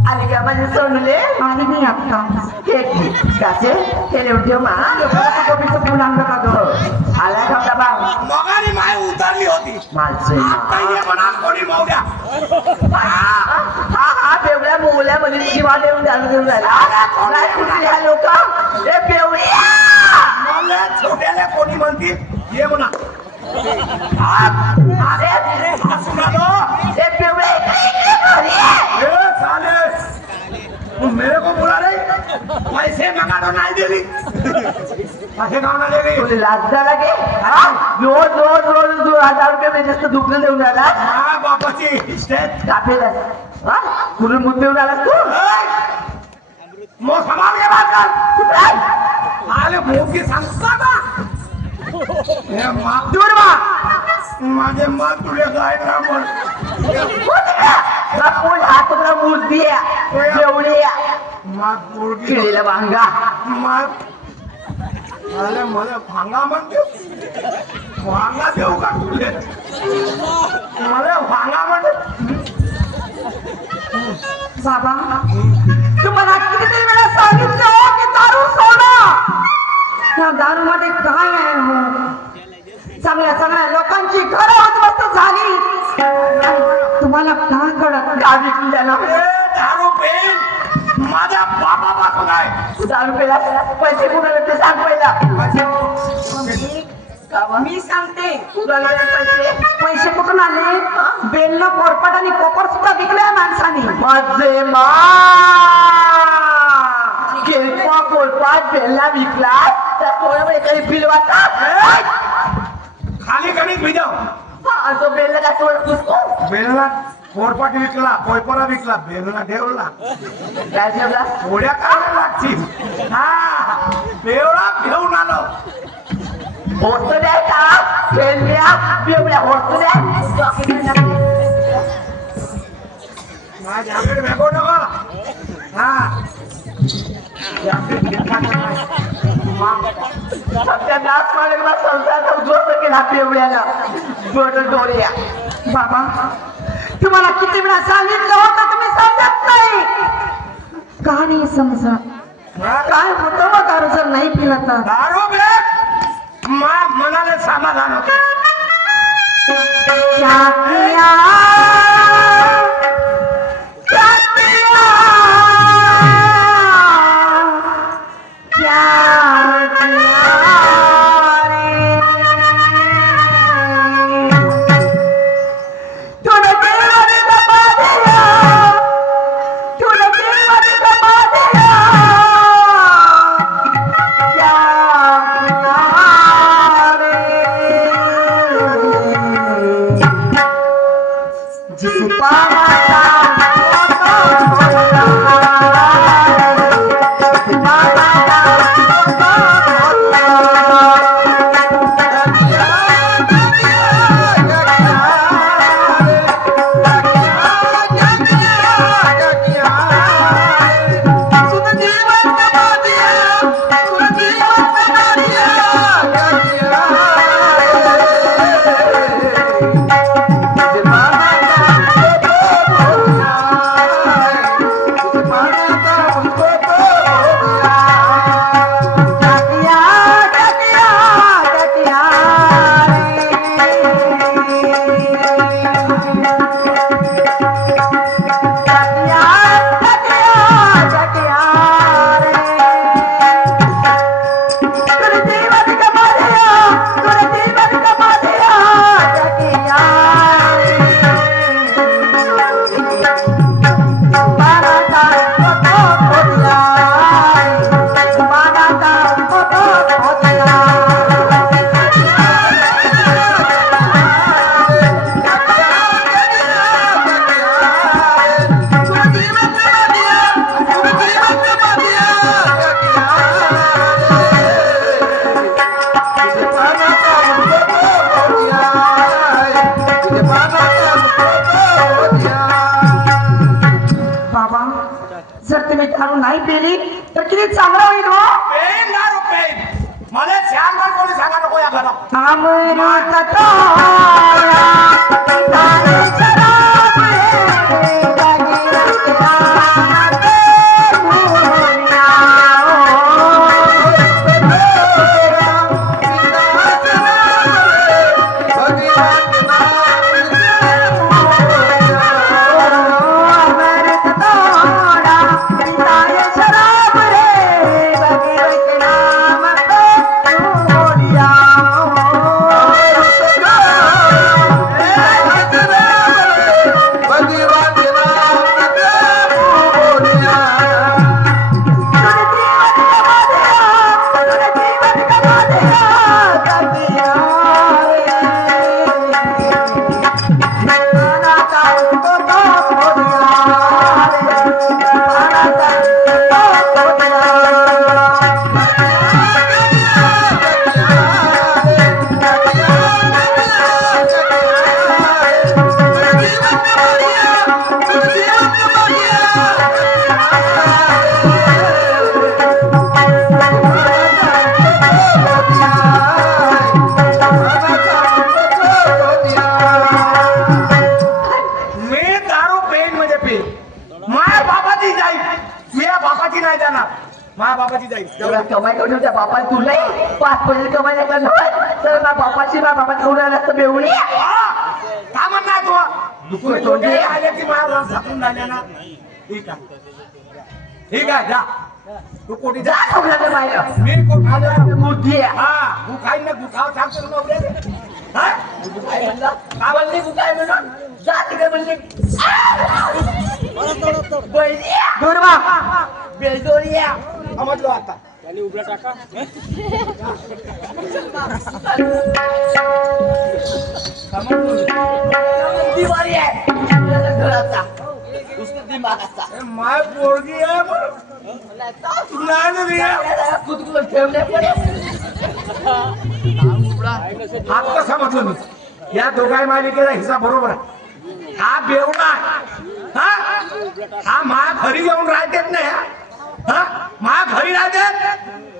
आली का माझे सोनले. आली मी आता हे कासे केले होते मा कोबीचं फुल आणलं का गं. आला का बाबा. मगारी माय उतरली होती. माझं आता ये म्हणा कोणी मावड्या. हा हा बेवड्या मोगल्या मध्ये जीवा देऊन देऊन राहिला. काय कुठली ह्या लोक हे बेवड्या. मला छोट्याला कोणी म्हणतील ये म्हणा. अरे सुना हे बेवडे साले तू मेरे को बुला रही. पैसे मांगा तो नहीं दे रही. पैसे कहाँ ले रही. तुला लाजदा लागे. रोज रोज रोज 2000 रुपये मी जास्त दुखणं देऊन राहिला. हाँ बापाची स्टेट कापेला कुठून मुद्दे देऊन आला तू. मो संभाल के बात कर. आले मुंह की संस्था हे माँ दूर वा माझे माँ तुले गायला पण फुल हातला मूज दिया बेवड्या माँ पोरगी केलेला वांगा. माँ अरे मला भांगा म्हणते. भांगा देऊ का तुले. मला भांगा म्हणते. बाबा तुम्हाला किती वेळा सांगितलं हो की दारू सोडा. त्या दारू मध्ये काय आहे हो. चांगल्या चांगल्या लोकांची घरं उद्ध्वस्त झाली. तुम्हाला काय कळत गावी किल्ल्याला दारू पेन माझ्या बापापासून आहे. दारू पेला पैसे कुणाला ते सांग पहिला. मी सांगते पैसे कुठून आले. बेलनं कोरपट आणि कोपर सुद्धा विकल्या माणसाने. माझे मा किरपा कोरपाट बेलला विकला त्या पोळ्यामध्ये काही पिलवाचा. खाली कणीक भिजाव. हा जो बेलला काय सोडत नसतो. बेलला कोरपाट विकला कोयपरा विकला बेलला ठेवला. काय ठेवला थोड्या काय लागतील. हा बेवळा घेऊन आलो. होत द्या का बेलल्या बेवड्या होत द्या. माझ्या जॅकेट भेटो नको. हा सध्या नाच मालकला संसाराचा उद्ध्वस्त केला बेवड्याला. डोळ्या बाबा तुम्हाला किती वेळा सांगितलं होतं तुम्ही समजत नाही. का नाही समजा काय होतं मग दारू जर नाही पिलं तर. दारू भेट मनाला समाधान होते. क्या किया क्या किया क्या तूने दीवाने दबा दिया. तूने दीवाने दबा दिया. क्या जर तुम्ही दारू नाही पिली तर किती चांगलं होईल हो. पेन दारू पेन मला श्यामवर कोणी सांगा नको या घरात. अमृत तोरा पिताने शराब रे भागीरथ राम ते मुनिया. कमाई करून त्या बापाला तू नाही 5 पैसे कमाई का नाही तर ना बापाची ना बापाची करून आला बेवडी का म्हणणार तू दुसरे तोंडे आले की मला झाकून राहिले ना. ठीक आहे जा तू कोटी जा ठोकल्याचं बाहेर मी कोठाला मोठी आहे. हा तू काही ना गुठाव सांगतो ना उद्या हा काय म्हणलं का म्हणली तू काय म्हणून जा तिकडे म्हणली दुर्वा बेजोरिया समजलो आता. दिवाळी आहे घराचा उसने दिमागाचा माय पोरगी आहे नाही ना रे. कुतकुल ठेवले पडे आता समजलं मी या दोघाही मालिकेचा हिस्सा बरोबर आहे. हा बेवडा हा मा घरी येऊन राहतेत नाही हा मा घरी राहते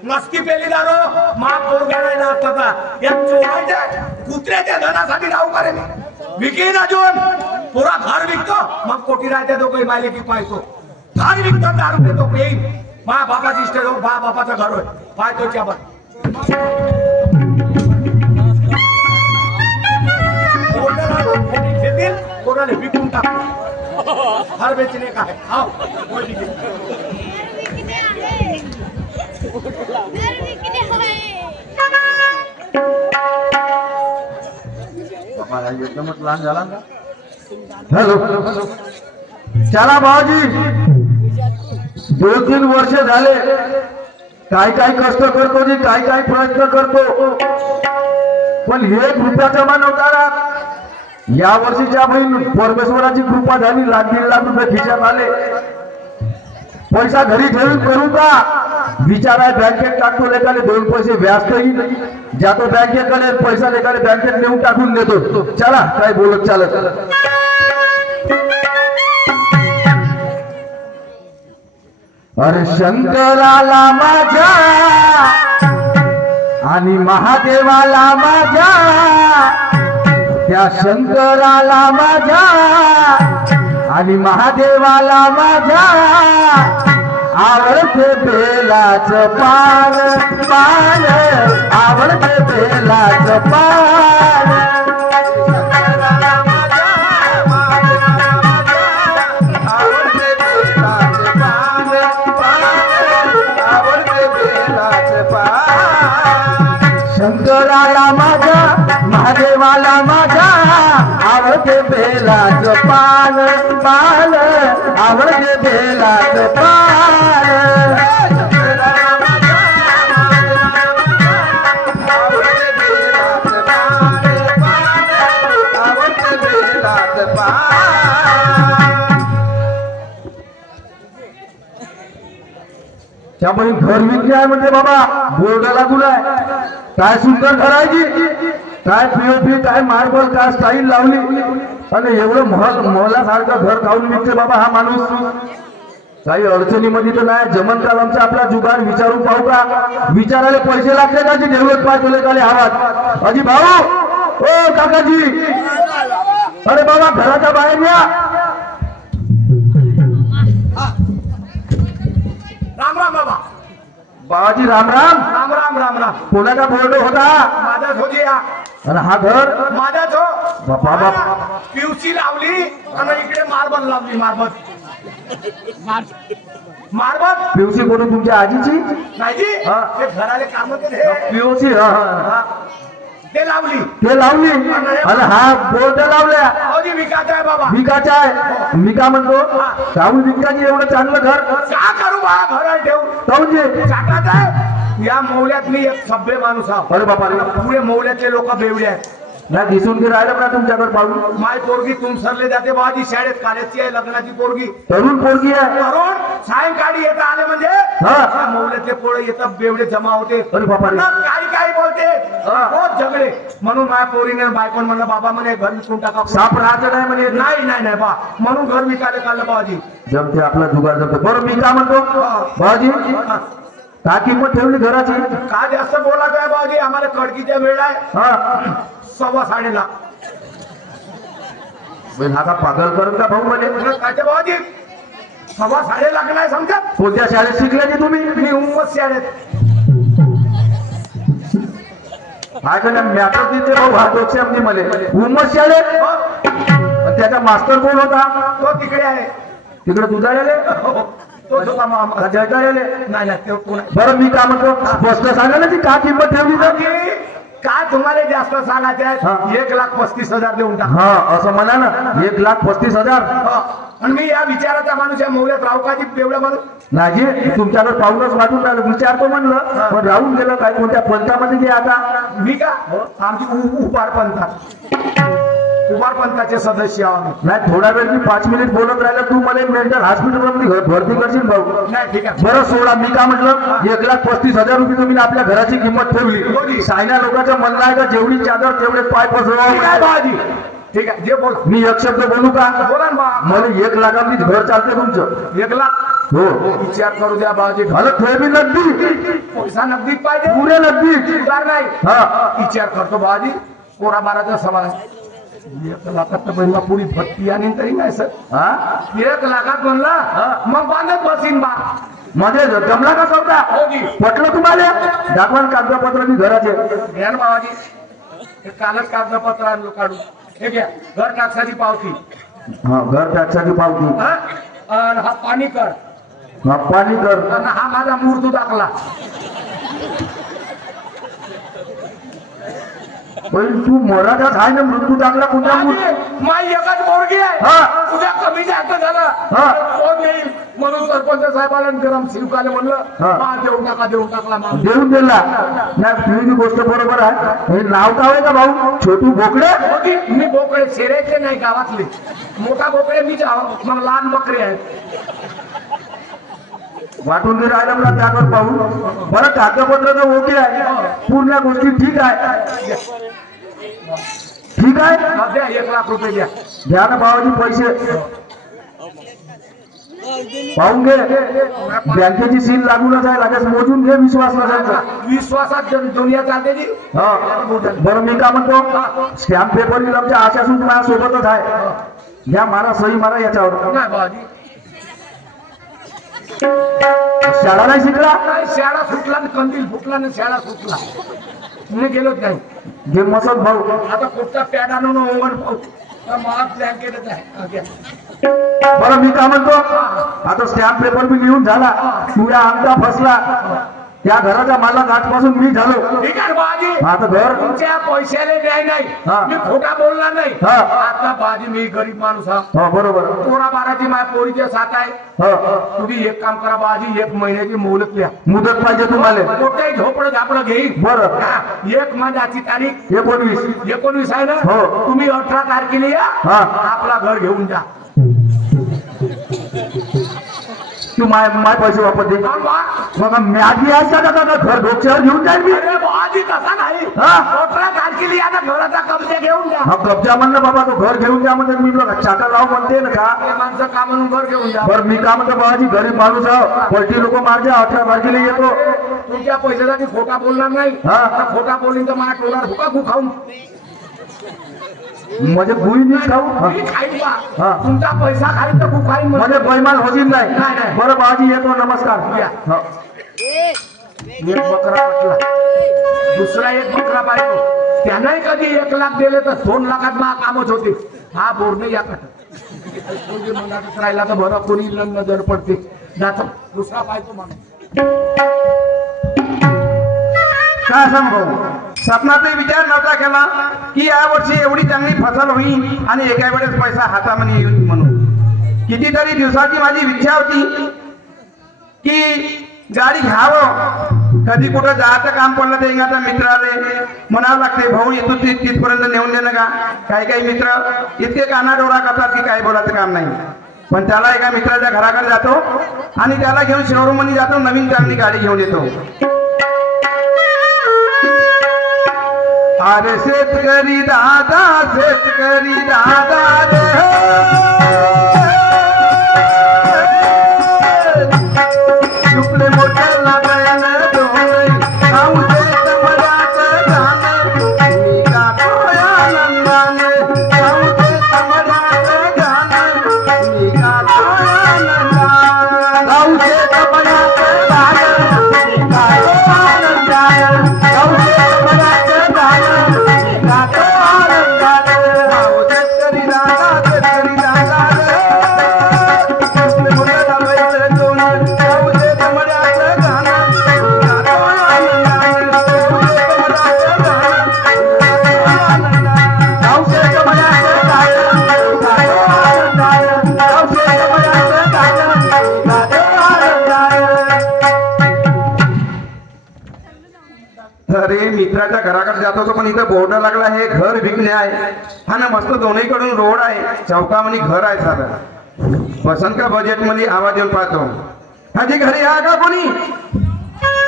नसती पेली दारो मा पोरगा नाही असता या चोराच्या कुत्र्याच्या धनासाठी राहू का रे मी विकीन अजून पुरा घर विकतो मग कोटी राहते दोघही मालिकी पाहतो घर विकतो दारू देतो येईन मा बापाची इष्ट बा बापाचं घर होय पाहतो च्या कोणाला विकून टाकतो हर बेचने का है आओ एकदमच लहान झाला ना. हॅलो चला भाऊजी 2-3 वर्ष झाले काय काय कष्ट करतो जी काय काय प्रयत्न करतो पण 1 रुपया जमा नव्हता. या वर्षीच्या बहीण परमेश्वराची कृपा झाली 1.5 लाख रुपये खिशात आले. पैसा घरी ठेवून करू का विचार आहे बँकेत टाकतो लेखाले 2 पैसे व्याज येईल जातो बँकेकडे पैसा लेखाले बँकेत नेऊन टाकून देतो. चला काय बोलत चालत अरे शंकराला माझ्या आणि महादेवाला माझ्या त्या शंकराला माझ्या आणि महादेवाला माझ्या आवडते बेलाचं पान पान आवडते बेलाचं पान आवडते बेलाचं पान आवडते बेलाचं पान शंकराला माझ्या महादेवाला माझ्या आवडते बेलाचं पान पान आवडते बेलाचं पान आवडते बेलाचं पान आवडते बेलाचं पान. त्यामुळे घर विकले आहे म्हणजे बाबा बोर्ड लागूलाय काय सुंदर घरायची काय पीओपी काय मार्बल काय स्टाईल लावली आणि एवढं महलासारखं घर खाऊन विकते बाबा हा माणूस. काही अडचणीमध्ये तर नाही जमन कालमचा आपला जुगाड विचारून पाहू का विचारायला पैसे लागले का जी देवळत पाय तुले काले आवाज अजी भाऊ ओ काकाजी अरे बाबा घराच्या बाहेर या राम राम बाबा बाबाजी राम राम राम राम राम राम कोणाचा बोर्ड होता माझाच होती या आणि हा घर माझाच हो बापा बाप पिवची लावली आणि इकडे मार्बल लावली मार्बल पिवशी कोणी तुमच्या आजीची नाही जी हा. ते घराले काम ते पिवशी हा हा ते लावली ते लावली आणि हा बोर्ड लावल्या अहो विकायचं आहे बाबा विकाचा आहे मी का म्हणतो काहून विकाची एवढं चांगलं घर का करू बा घरात ठेवू काहून जे टाकायचं आहे या मौल्यात मी एक सभ्य माणूस आहो अरे बापा रे पुढे मौल्यातले लोक बेवडे आहेत नाही दिसून की राहिलं ना तुमच्याकडे पाहून माय पोरगी तुम सरले जाते बाजी शाळेत कालेजची आहे लग्नाची पोरगी तरुण पोरगी आहे तरुण सायंकाळी येता आले म्हणजे हा. या मौल्यातले पोरं येतात बेवडे जमा होते अरे बापा रे. मग काही काही बोलते हा. बहुत झगडे म्हणून माझ्या पोरीने बायकोन म्हणलं बाबा म्हणे घर विकून टाका साप राहायचं नाही म्हणे नाही नाही नाही बा म्हणून घर विकायला काढलं बाजी जमते आपला जुगाड जमते बरं मी का म्हणतो बाबाजी का किंमत ठेवली घराची का जास्त बोलायचं आहे बाजी आम्हाला कडकीच्या वेळ आहे हा 7.5 लाख हा का पागल करून का भाऊ म्हणे काय बाजी 7.5 लाख नाही समजत कोणत्या शाळेत शिकले तुम्ही मी उंमत शाळेत काय का मॅटर तिथे भाऊ हा दोषी आमची मले उमस शाळेत हो, त्याचा मास्तर कोण होता तो तिकडे आहे तिकडे दुधाळ्याले तो होता मामा. का जळगाळ्याले नाही नाही तो कोण आहे? बरं मी का म्हणतो स्पष्ट सांगा ना ती का किंमत ठेवली तर बाजी, काय तुम्हाला जास्त सांगायचे हा. आहे 1,35,000 देऊन टाक हा असं म्हणा ना 1,35,000 आणि मी या विचाराचा माणूस या मौल्यात रावकाजी तेवढा माणूस नाही तुमच्याकडे पाहूनच वाटून राहिलं विचारतो म्हणलं पण राहून गेलं काय कोणत्या पंथामध्ये गे आता मी का आमची उभार पंथाचे सदस्य आहो आम्ही. नाही थोडा वेळ मी 5 मिनिट बोलत राहिलं तू मला मेंटल हॉस्पिटल भरती करशील भाऊ नाही ठीक आहे बरं सोडा मी का म्हटलं 1,35,000 रुपये तुम्ही आपल्या घराची किंमत ठेवली ठेवली. सायना लोकांचं म्हणणं आहे का जेवढी चादर तेवढे पाय ठीक आहे पसरवा बाजी ठीक आहे जे बोल मी एक शब्द बोलू का बोला ना बा मला 1 लाखामध्ये घर चालते तुमचं 1 लाख हो विचार करू द्या बाजी झालं ठेवी नगदी पैसा नगदीत पाहिजे पुरे नगदी उधार नाही हा विचार करतो बाजी पोरा बाराचा सवाल आहे 1 लाखात तर बहिणा पुरी भट्टी आणि तरी नाही सर हा 1 लाखात म्हणला मग बांधत बसीन बा मध्ये जमला का चौका हो जी पटलं तुम्हाला दाखवा ना कागदपत्र मी घराचे घ्या ना बाबाजी हे कालच कागदपत्र आणलो काढून हे घ्या घर टाकसाची पावती हा घर टॅक्साची पावती हा? आणि हा पाणी कर हा पाणी कर आणि हा माझा मूर्त दाखला पण तू मराठात आहे ना मृत्यू टाकला कोणता माई एकच पोरगी आहे हा. तुझ्या कमी जास्त झाला हा. कोण येईल म्हणून सरपंच साहेबाला गरम शिवकाले म्हणलं हा. हा देऊन टाकला माणूस देऊन दिला नाही तुझी गोष्ट बरोबर आहे हे नाव काय आहे का भाऊ छोटू बोकडे होती मी बोकडे शेरेचे नाही गावातले मोठा बोकडे मीच आहो मग लहान बकरी आहे वाटून घे राहिलं मला त्याकडे पाहून बरं कागदपत्र तर ओके आहे पूर्ण गोष्टी ठीक आहे ठीक आहे द्या 1 लाख रुपये द्या घ्या ना भावाजी पैसे पाहून घे बँकेची सील लागूनच आहे लगेच मोजून घे विश्वास नसायचा विश्वासात दुनिया चालते जी हा बरं मी का म्हणतो स्टॅम्प पेपर आमच्या आशा सूट माझ्या सोबतच आहे घ्या मारा सही मारा याच्यावर नाही बाबाजी शाळा नाही शिकला काय शाळा सुटला आणि कंदील फुटला आणि शाळा सुटला मी गेलोच नाही घे मसत भाऊ आता कुठचा पॅड आणून ओव्हर पाहू महाग ब्लँकेटच आहे हा, घ्या. बरं मी का म्हणतो आता स्टॅम्प पेपर बी लिहून झाला तुझ्या अंगठा फसला त्या घराच्या मालक आजपासून मी झालो ठीक आहे बाजी आता घर तुमच्या पैशाले न्याय नाही हा. मी खोटा बोलणार नाही हा. आता बाजी मी गरीब माणूस हा हो बरोबर पोरा बाराची माझ्या पोरीच्या साथ आहे हो तुम्ही एक काम करा बाजी 1 महिन्याची मोलत द्या मुदत पाहिजे तुम्हाला कोठे झोपडं झापडं घेईन बरं हा, 1 महिन्याची तारीख 19 आहे ना हो. तुम्ही 18 तारखेला या हा. आपला घर घेऊन जा तू माय पैसे वापरते मग मॅगी असता का घर डोक्यावर घेऊन जाईल मी अरे बुवाजी तसा नाही हा? मोठा कारकिली आता घराचा कब्जा घेऊन द्या हा कब्जा म्हणलं बाबा तू घर घेऊन जा म्हणजे मी तुला चाटा लाव म्हणते ना का हे माणसं का म्हणून घर घेऊन द्या बरं मी का म्हणतो बाबाजी गरीब माणूस आहो पलटी लोक माझ्या 18 तारखेला येतो तुमच्या पैशासाठी खोटा बोलणार नाही हा. आता खोटा बोलीन तर मला टोळा धुका खू खाऊन म्हणजे गुई नाही खाऊ हा. मी खाईन बा. हा. तुमचा पैसा खाईन तर खू खाईन म्हणजे बैमाल होतील नाही नाही, नाही. बरं बाबाजी येतो नमस्कार या. हा. एक बकरा पटला दुसरा एक बकरा पाहिजे त्यानंही कधी 1 लाख दिले तर 2 लाखात मला कामच होते हा बोरणे या मनातच राहिला तर बरं कोणी नजर पडते जातो दुसरा पाहिजे म्हणून काय सांगू स्वप्नातही विचार नव्हता केला की या वर्षी एवढी चांगली फसल होईल आणि एका वेळेस पैसा हातामध्ये येईल म्हणून कितीतरी दिवसाची माझी इच्छा होती की गाडी घ्यावं कधी कुठं जायचं काम पडलं ते आता मित्र आले म्हणावं लागते भाऊ येतो तिथपर्यंत नेऊन देणं का काही काही मित्र इतके कानाडोळा करतात की काही बोलायचं काम नाही पण त्याला एका मित्राच्या घराकडे जातो आणि त्याला घेऊन शोरूम मध्ये जातो नवीन चांगली गाडी घेऊन येतो अरे शेतकरी दादा रे शुक्ल मोठ्या लागायला दोन आऊचे तमराचं गाणं मी गातोय आनंदाने आऊचे तमराचं गाणं मी गातोय आनंदाने आऊचे तमराचं गाणं मी गातोय आनंदाने आऊचे तमराचं गाणं मी गातोय आनंदाने आऊ शेतकरी दादा रे शुक्ल मोठ्या लागायला दोन आऊचे तमराचं गाणं मी गातोय आनंदाने आऊचे तमराचं गाणं गावचे तमराचं गाणं गातोय आनंदाने गावचे तमराचं गाणं गातोय आनंदाने अरे मित्राच्या घराकडे जात होतो पण इथं बोर्ड लागला हे घर विकणे आहे हा ना मस्त दोन्हीकडून रोड आहे चौकामध्ये घर आहे साधं पसंत का बजेट मध्ये आवाज येऊन पाहतो हाजी घरी आहे का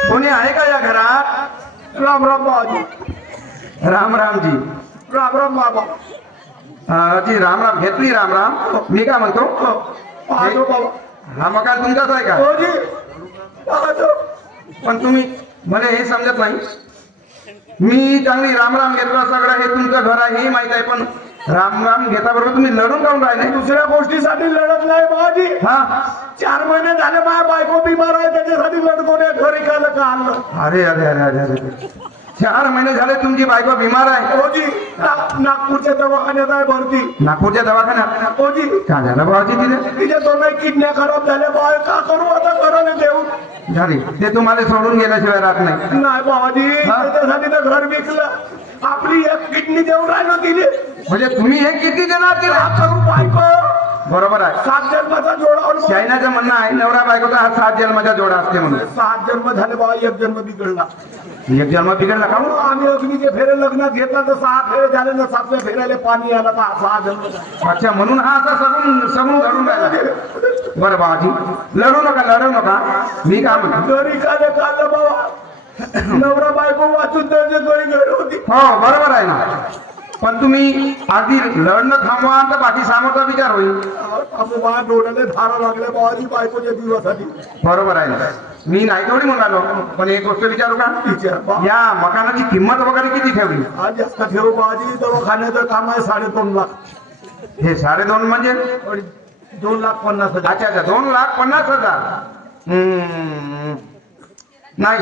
कोणी आहे का या घरात राम राम बाबाजी राम रामजी राम राम बाबा जी राम राम घेतली राम राम मी काय म्हणतो पाहतो बाबा हा मकान तुमचाच आहे का हो जी पाहतो पण तुम्ही मला हे समजत नाही मी चांगली राम राम घेतला सगळं हे तुमचं घर आहे हे माहित आहे पण राम राम घेता बरोबर तुम्ही लढून काऊन राहिले दुसऱ्या गोष्टीसाठी लढत नाही बाबाजी हा 4 महिने झाले माझ्या बायको बिमार आहे त्याच्यासाठी लढकोने घरी काल का आणलं अरे अरे अरे अरे अरे 4 महिने झाले तुमची बायको बिमार आहे होजी नागपूरच्या दवाखान्यात आहे भरती नागपूरच्या दवाखान्यात होजी काय झालं भावाची तिथे तिच्या 2 किडन्या खराब झाल्या बाय का करू आता करा देऊ झाली ते तुम्हाला सोडून गेल्याशिवाय राहत नाही नाही बाबाजी हा? त्याच्यासाठी तर घर विकलं आपली 1 किडनी देऊन राहिलो तिने म्हणजे तुम्ही हे किती देणार तिला करू बायको बरोबर आहे 7 जन्माचा जोडा चायनाचं म्हणणं आहे नवरा बायकोचा हा 7 जन्माचा जोडा असते म्हणून 7 जन्म झाले बाबा 1 जन्म बिघडला एक जन्म बिघडला का म्हणून आम्ही अग्नीचे फेरे लग्नात घेतला तर 6 फेरे झाले ना 7व्या फेऱ्याला पाणी आला तर 6 जन्म झाले. अच्छा म्हणून हा असा सगून घडून राहिला बरं बाबाजी लढू नका मी काय म्हणतो घरी काले काल बाबा नवरा बायको वाचून त्याचे घरी घर होती हो बरोबर आहे ना पण तुम्ही आधी लढणं थांबवा तर बाकी सामोरचा विचार होईल बाबा डोळ्याला धारा लागल्या बाबाजी बायकोच्या दिवसासाठी बरोबर आहे ना मी नाही तेवढी म्हणालो पण एक गोष्ट विचारू का विचार या मकानाची किंमत वगैरे किती ठेवली आज जास्त ठेव बाबाजी दवाखान्याचं काम आहे 2.5 लाख हे 2.5 म्हणजे 2,50,000 अच्छा 2,50,000 नाही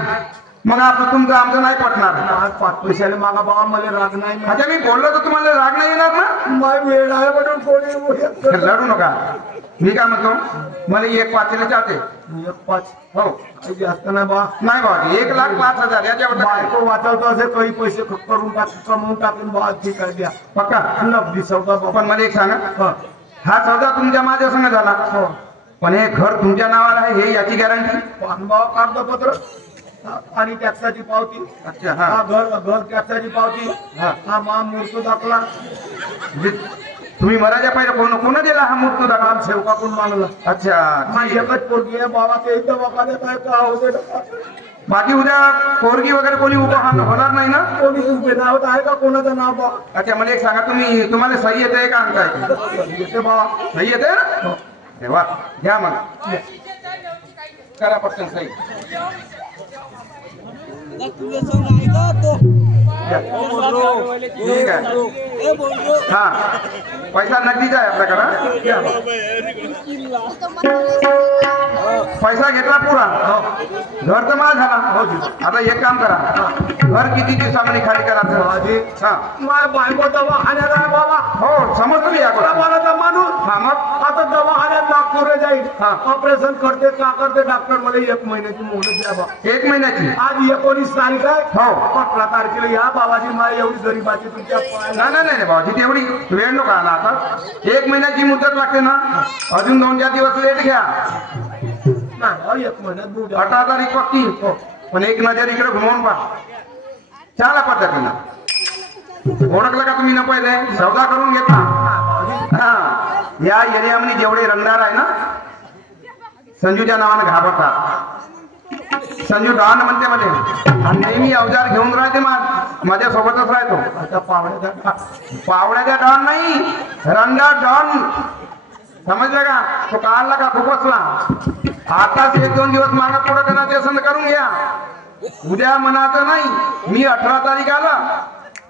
मग आपलं तुमचं आमचं नाही पटणार आज 5 पैशाने मागा बाबा मला राग नाही अच्छा मी बोललो तर तुम्हाला राग नाही येणार ना माय वेळ आहे म्हणून कोणी लढू नका मी काय म्हणतो मला 1 पाचीला चालते 1.5 हो जास्त नाही बा नाही बाबा 1,05,000 याच्यावर बायको वाचवतो असे काही पैसे करून कमवून टाकून बा ठीक आहे द्या पक्का नगदी सौदा बाबा पण मला एक सांगा हा. हा सौदा तुमच्या माझ्या संग झाला हो. पण हे घर तुमच्या नावाला आहे हे याची गॅरंटी पानभाव कागदपत्र आणि टॅक्साची पावती अच्छा हा घर टॅक्साची पावती हा. हा मा मूर्त दाखला तुम्ही मराठा पाहिजे कोण दिला हा मूर्त दाखवा काम सेवकाकडून मागला अच्छा माझी एकच पोरगी आहे बाबा ते दवाखान्यात आहे का होते बाकी उद्या पोरगी वगैरे कोणी उभं होणार नाही ना कोणी उभे नाव आहे का कोणाचं नाव बा अच्छा मला एक सांगा तुम्हाला सही येते का अंक येते बाबा सही येते ना तेव्हा घ्या मग करा पटकन सही ठीक आहे हा पैसा नगदीचा आहे आपल्याकडं पैसा घेतला पुरा घर तर मला झाला आता एक काम करा घर किती दिवसामध्ये खाली करायचं हा माझ्या बायको दवाखान्यात आहे बाबा हो समजतो मी या मला माणूस हा मग आता दवाखान्यात नागपूर जाईल हा. ऑपरेशन करते का करते डॉक्टर मला 1 महिन्याची मोहलत द्या बा 1 महिन्याची आज 19 तारीख आहे हो 15 तारखेला या बाबाजी मला एवढी गरीबाची तुमच्या पायाला नाही बाबाजी तेवढी वेळ नको आला आता 1 महिन्याची मुदत लागते ना अजून 2-4 दिवस लेट घ्या नाही 1 महिन्यात दूध 18 तारीख पक्की पण एक नजर इकडे घुमवून पहा छान पद्धतीनं ओळखलं का तुम्ही न पहिले सौदा करून घेतला हा या एरियामध्ये जेवढे रंगदार आहे ना संजूच्या नावाने घाबरतात संजू डॉन म्हणते मध्ये आणि नेहमी अवजार घेऊन राहते माझ्या सोबतच राहतो आता पावड्याचा डॉन नाही रंगा डॉन समजलं का तो काढला का खूपचला आताच 1-2 दिवस मागं पुढं करायचे असं करून घ्या उद्या म्हणायचं नाही मी 18 तारीख आला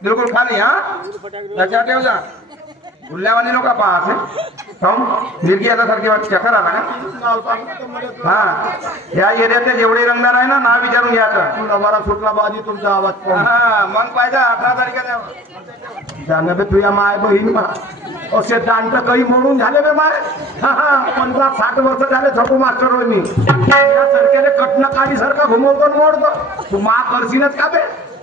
बिलकुल खाली हा लक्षात ठेव जा उल्ल्यावानी लोक पहा असे मिरगी आल्यासारखी चक्कर आला का हा या एरियातले जेवढे रंगदार आहे ना नाव विचारून घ्यायचं बरा सुटला बाजी तुमचा आवाज हा मग पाहिजे 18 तारखेला जाणं तुझ्या माय बहीण असे दांड काही म्हणून झाले बे माय 50-60 वर्ष झाले झोपू मास्टर होय मी या सरकारने कटणं काढी सारखा घुमवतो मोडतो तू मा करशीलच का बे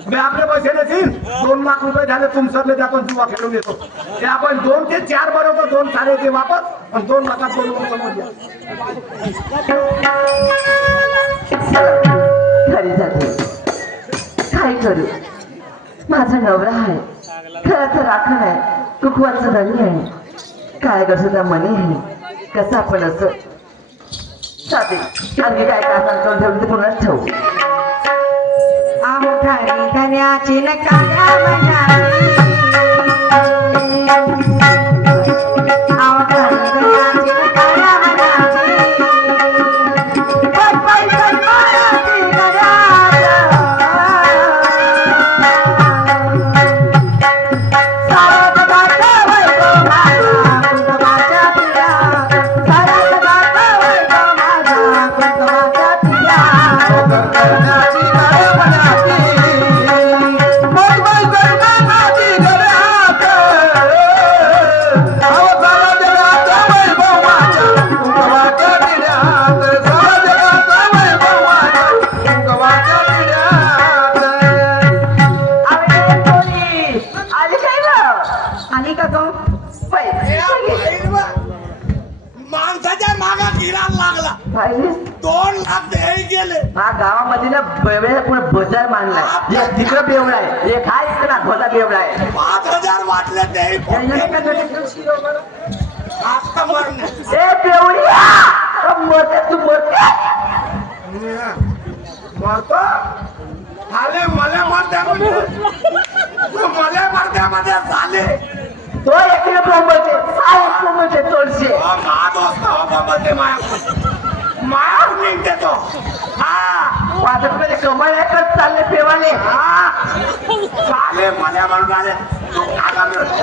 बे आपले पैसे देतील 2 लाख रुपये झाले तुमच्यातले त्यातून जुवा खेळून येतो ते आपण 2 ते 4 बरोबर 2 सारे ते वापस आणि 2 लाखात 2 वर्ष मध्ये घरी जाते काय करू माझा नवरा आहे खरंच राखण आहे कुकवाचं धनी आहे काय कसं मनी आहे कसं आपण असं साधे आणखी काय काय सांगतो तेवढं ते पुन्हा ठेवू आमठाणी धन्याची नकाऱ्या मनाची आमठाणी धन्याची नकाऱ्या मनाची पैसा मायाची नगाऱ्या सारा जगाचा वैभव माझा कुंकवाच्या पिया सारा जगाचा वैभव माझा कुंकवाच्या पिया माणसाच्या मागा गिराण लागला 2 लाख हे गेले हा गावामध्ये ना पुढे बजार मांडलाय एक तिकडं बेवडा आहे एक हा इकडं खोटा बेवडा आहे 5000 वाटले ते आता मरण ए बेवड्या मरते तू मरते मरतो आले मला मरत्यामध्ये मला मरत्यामध्ये झाले तो एकले बोंबते साहेब बोंबते तोडशे मा दोस्त बाबाचे माया निघते तो हा वाटत कमाल एकच चालले पेवाले हा चाले मला म्हणून आले तू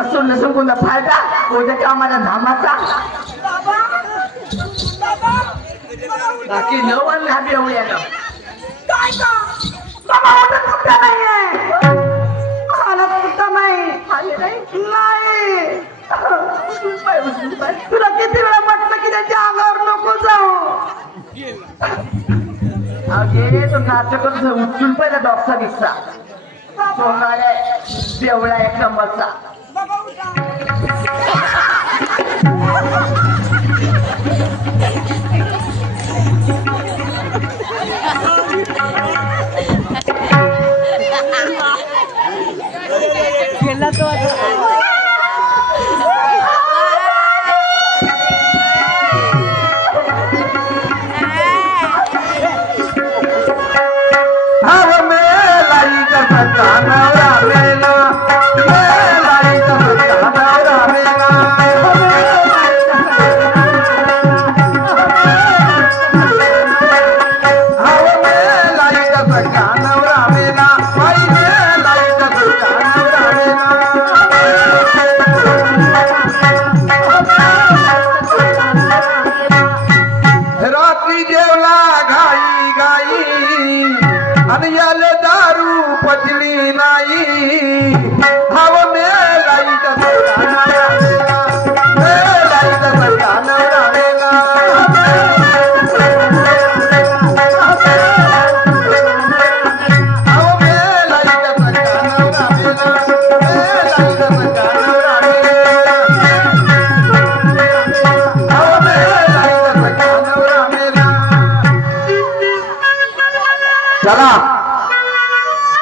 असून नसून कोणता फायदा कोणत्या कामाला धामाचा बाकी न वाढले हा बेवड्यानं नाही का बाबा वाटत कुठं नाहीये मला कुठं नाही तुला किती वेळा म्हटलं की त्यांच्या अंगावर नको जाऊ अगे तो नाटक उचलून पहिला डॉक्टर दिसता सोनाऱ्या देवळा एक नंबरचा गेला तो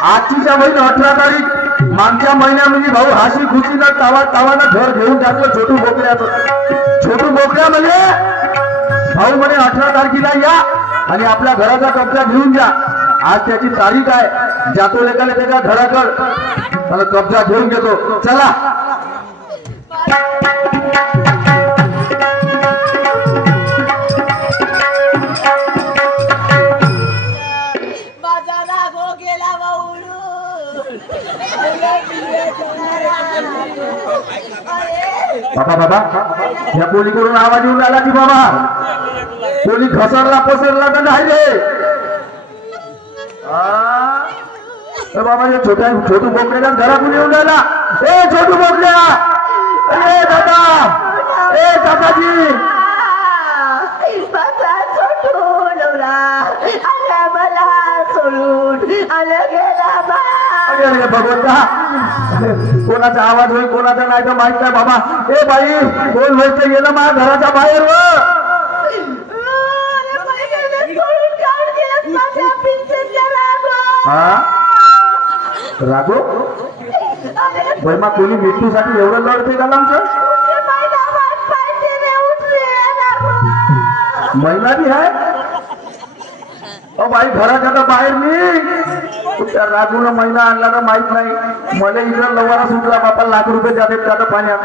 आजच्या महिन्यात 18 तारीख मागच्या महिन्यामध्ये भाऊ हाशी खुशीनं तावानं घर घेऊन टाकलं छोटू बोकड्या म्हणजे भाऊ म्हणे 18 तारखेला या आणि आपल्या घराचा कब्जा घेऊन जा आज त्याची तारीख आहे जातो लेखाला त्याच्या घराकडे मला कब्जा घेऊन घेतो चला बाबा या कोणीकडून आवाज येऊन आला की बाबा कोणी घसरला पसरला तर नाही रे बाबा हे छोटू बोकड्याला घरातून येऊन राहिला ए छोटू बोकड्या ए दादा ए दादाजी छोटू नवरा आला मला सोडून आलं गेला अरे भगवंता कोणाचा आवाज होईल कोणाचा नाही तर माहित नाही बाबा ए बाई कोण व्हायचं गेलं माझ्या घराच्या बाहेर राघो बैमा कोणी मृत्यूसाठी एवढं लढते का आमचं महिला बी आहे बाई घराच्या तर बाहेर मी त्या राघून महिना आणला तर माहित नाही मला इकडं लवारा सुटला बापा लाख रुपये जाते त्याचं पाण्यात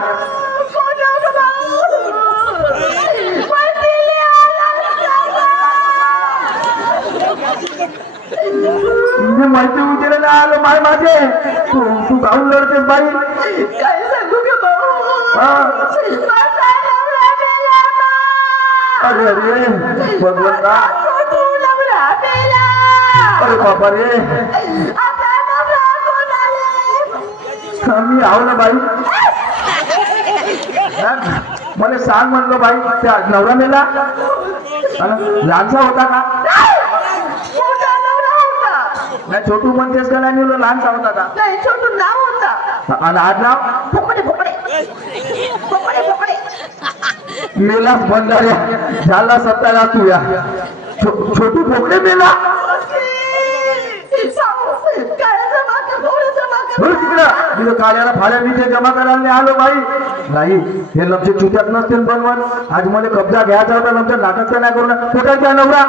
माहिती उद्याला नाही आलं माय माझे तू गाऊन लढतेस बाई काय सांगू का भाऊ अरे अरे भगवंता अरे बाबा रे मी आहो ना बाई मला सांग म्हणलं बाई त्या नवरा मेला लहानसा होता का नाही छोटू म्हणतेस का नाही लहानसा होता का नाही छोटू नाव होता आणि आज नाव मेलाच भंडाऱ्या झाला सत्तारा तू या छोटू बोकडे मेला तिकडं काळ्याला फाड्या मी ते जमा करायला आलो बाई नाही हे लमचे चुत्यात नसतील बनवून आज मला कब्जा घ्यायचा होता लमचं नाटक तर नाही करू कुठे काय नवरा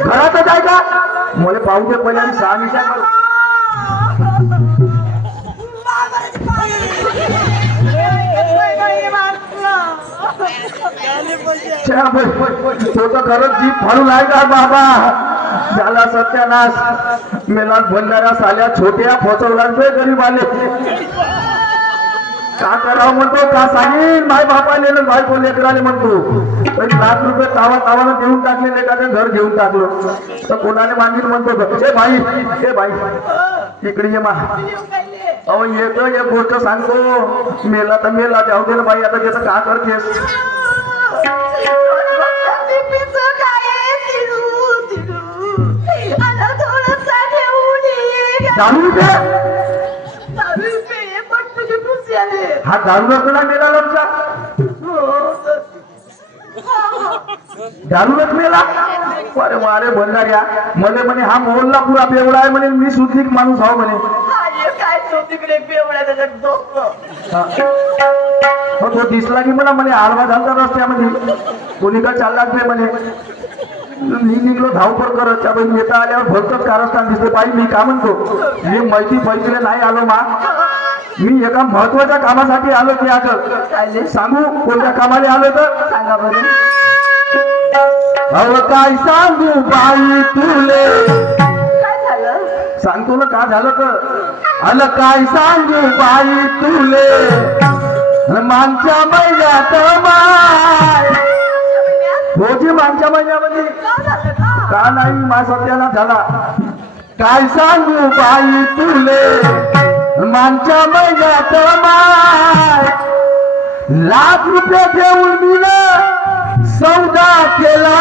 घरातच आहे का मला पाहू दे पहिल्या सहा मिनिटा तो तर खरंच जीप फाडून आहे का बाबा झाला सत्यानाश मेला भंडारा साल्या छोट्या फसवला गरीब आले का करावं म्हणतो का सांगेन माय बापाले बायको लेकराले म्हणतो पण ₹1,00,000 तावानं देऊन टाकले एखादं घर घेऊन टाकलं तर कोणाने मागील म्हणतो ए बाई इकडे ये मा अहो येतो एक गोष्ट सांगतो मेला तर मेला जाऊ दे ना बाई आता त्याचं का करतेस दारू हा दारू नसतो ना मेला लोकचा दारूच मेला अरे मारे भंडाऱ्या म्हणे म्हणे हा मोहल्ला पुरा बेवडा आहे म्हणे मी सुधीक माणूस आहो म्हणे तो दिसला की मला म्हणे आडवा झालता रस्त्यामध्ये कोणी का चालला नाही म्हणे मी निघलो धावपळ करत त्या नेता आल्यावर भरतच कारस्थान दिसते पाहिजे मी का म्हणतो मी माहिती पैसे नाही आलो मा मी एका महत्वाच्या कामासाठी आलो ते आता सांगू कोणत्या कामाला आलो तर सांगा बरं अहो काय सांगू बाई तुले काय झालं सांगतो ना का झालं तर आलं काय सांगू बाई तुले मागच्या महिन्यात माय होती मागच्या महिन्यामध्ये का नाही मा सत्याना झाला काय सांगू बाई तुले मागच्या महिन्यात माय ₹1,00,000 देऊन मी सौदा केला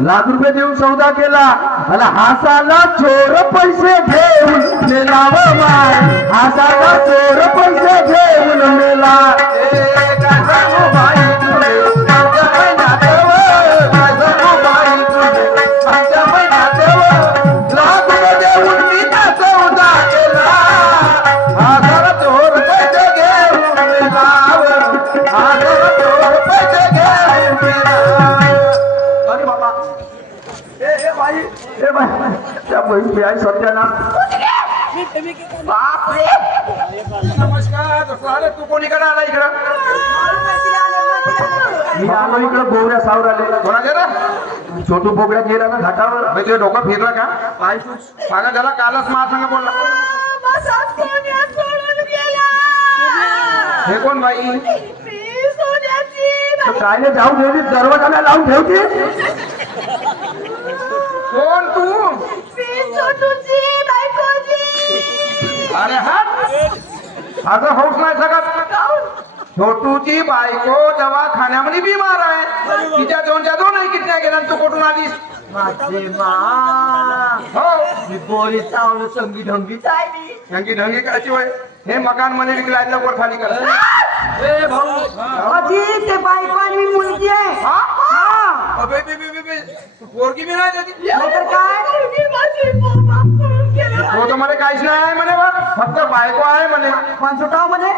₹1,00,000 देऊन सौदा केला आणि हासाला चोर पैसे घेऊन नेला माय हासाला चोर पैसे घेऊन नेला नमस्कार तू कोणीकडे आला इकडं मी आलो इकडं गोवऱ्या सावराले कोणाच्या ना छोटू बोगड्या गेला ना घाटावर म्हणजे डोकं फिरलं का पाय सांगा त्याला कालच महासंघ बोलला हे कोण बाई काय जाऊ दे दरवाजाला लावून ठेवते कोण तू अरे हा असं होऊच नाही सकत छोटूची बायको दवाखान्यामध्ये बिमार आहे तिच्या दोन किटण्या गेल्या तू कुठून आलीस हो बोरी चावलं संगी ढंगी यांची ढंगी करायची वय हे मकान मध्ये विकलाय लवकर खाली कर ते बायको आणि मी मुलगी आहे पोरगी बी नाही त्याची नाहीतर काय हो तर मला काहीच नाही आहे म्हणे बा फक्त बायको आहे म्हणे पण सुटाव म्हणे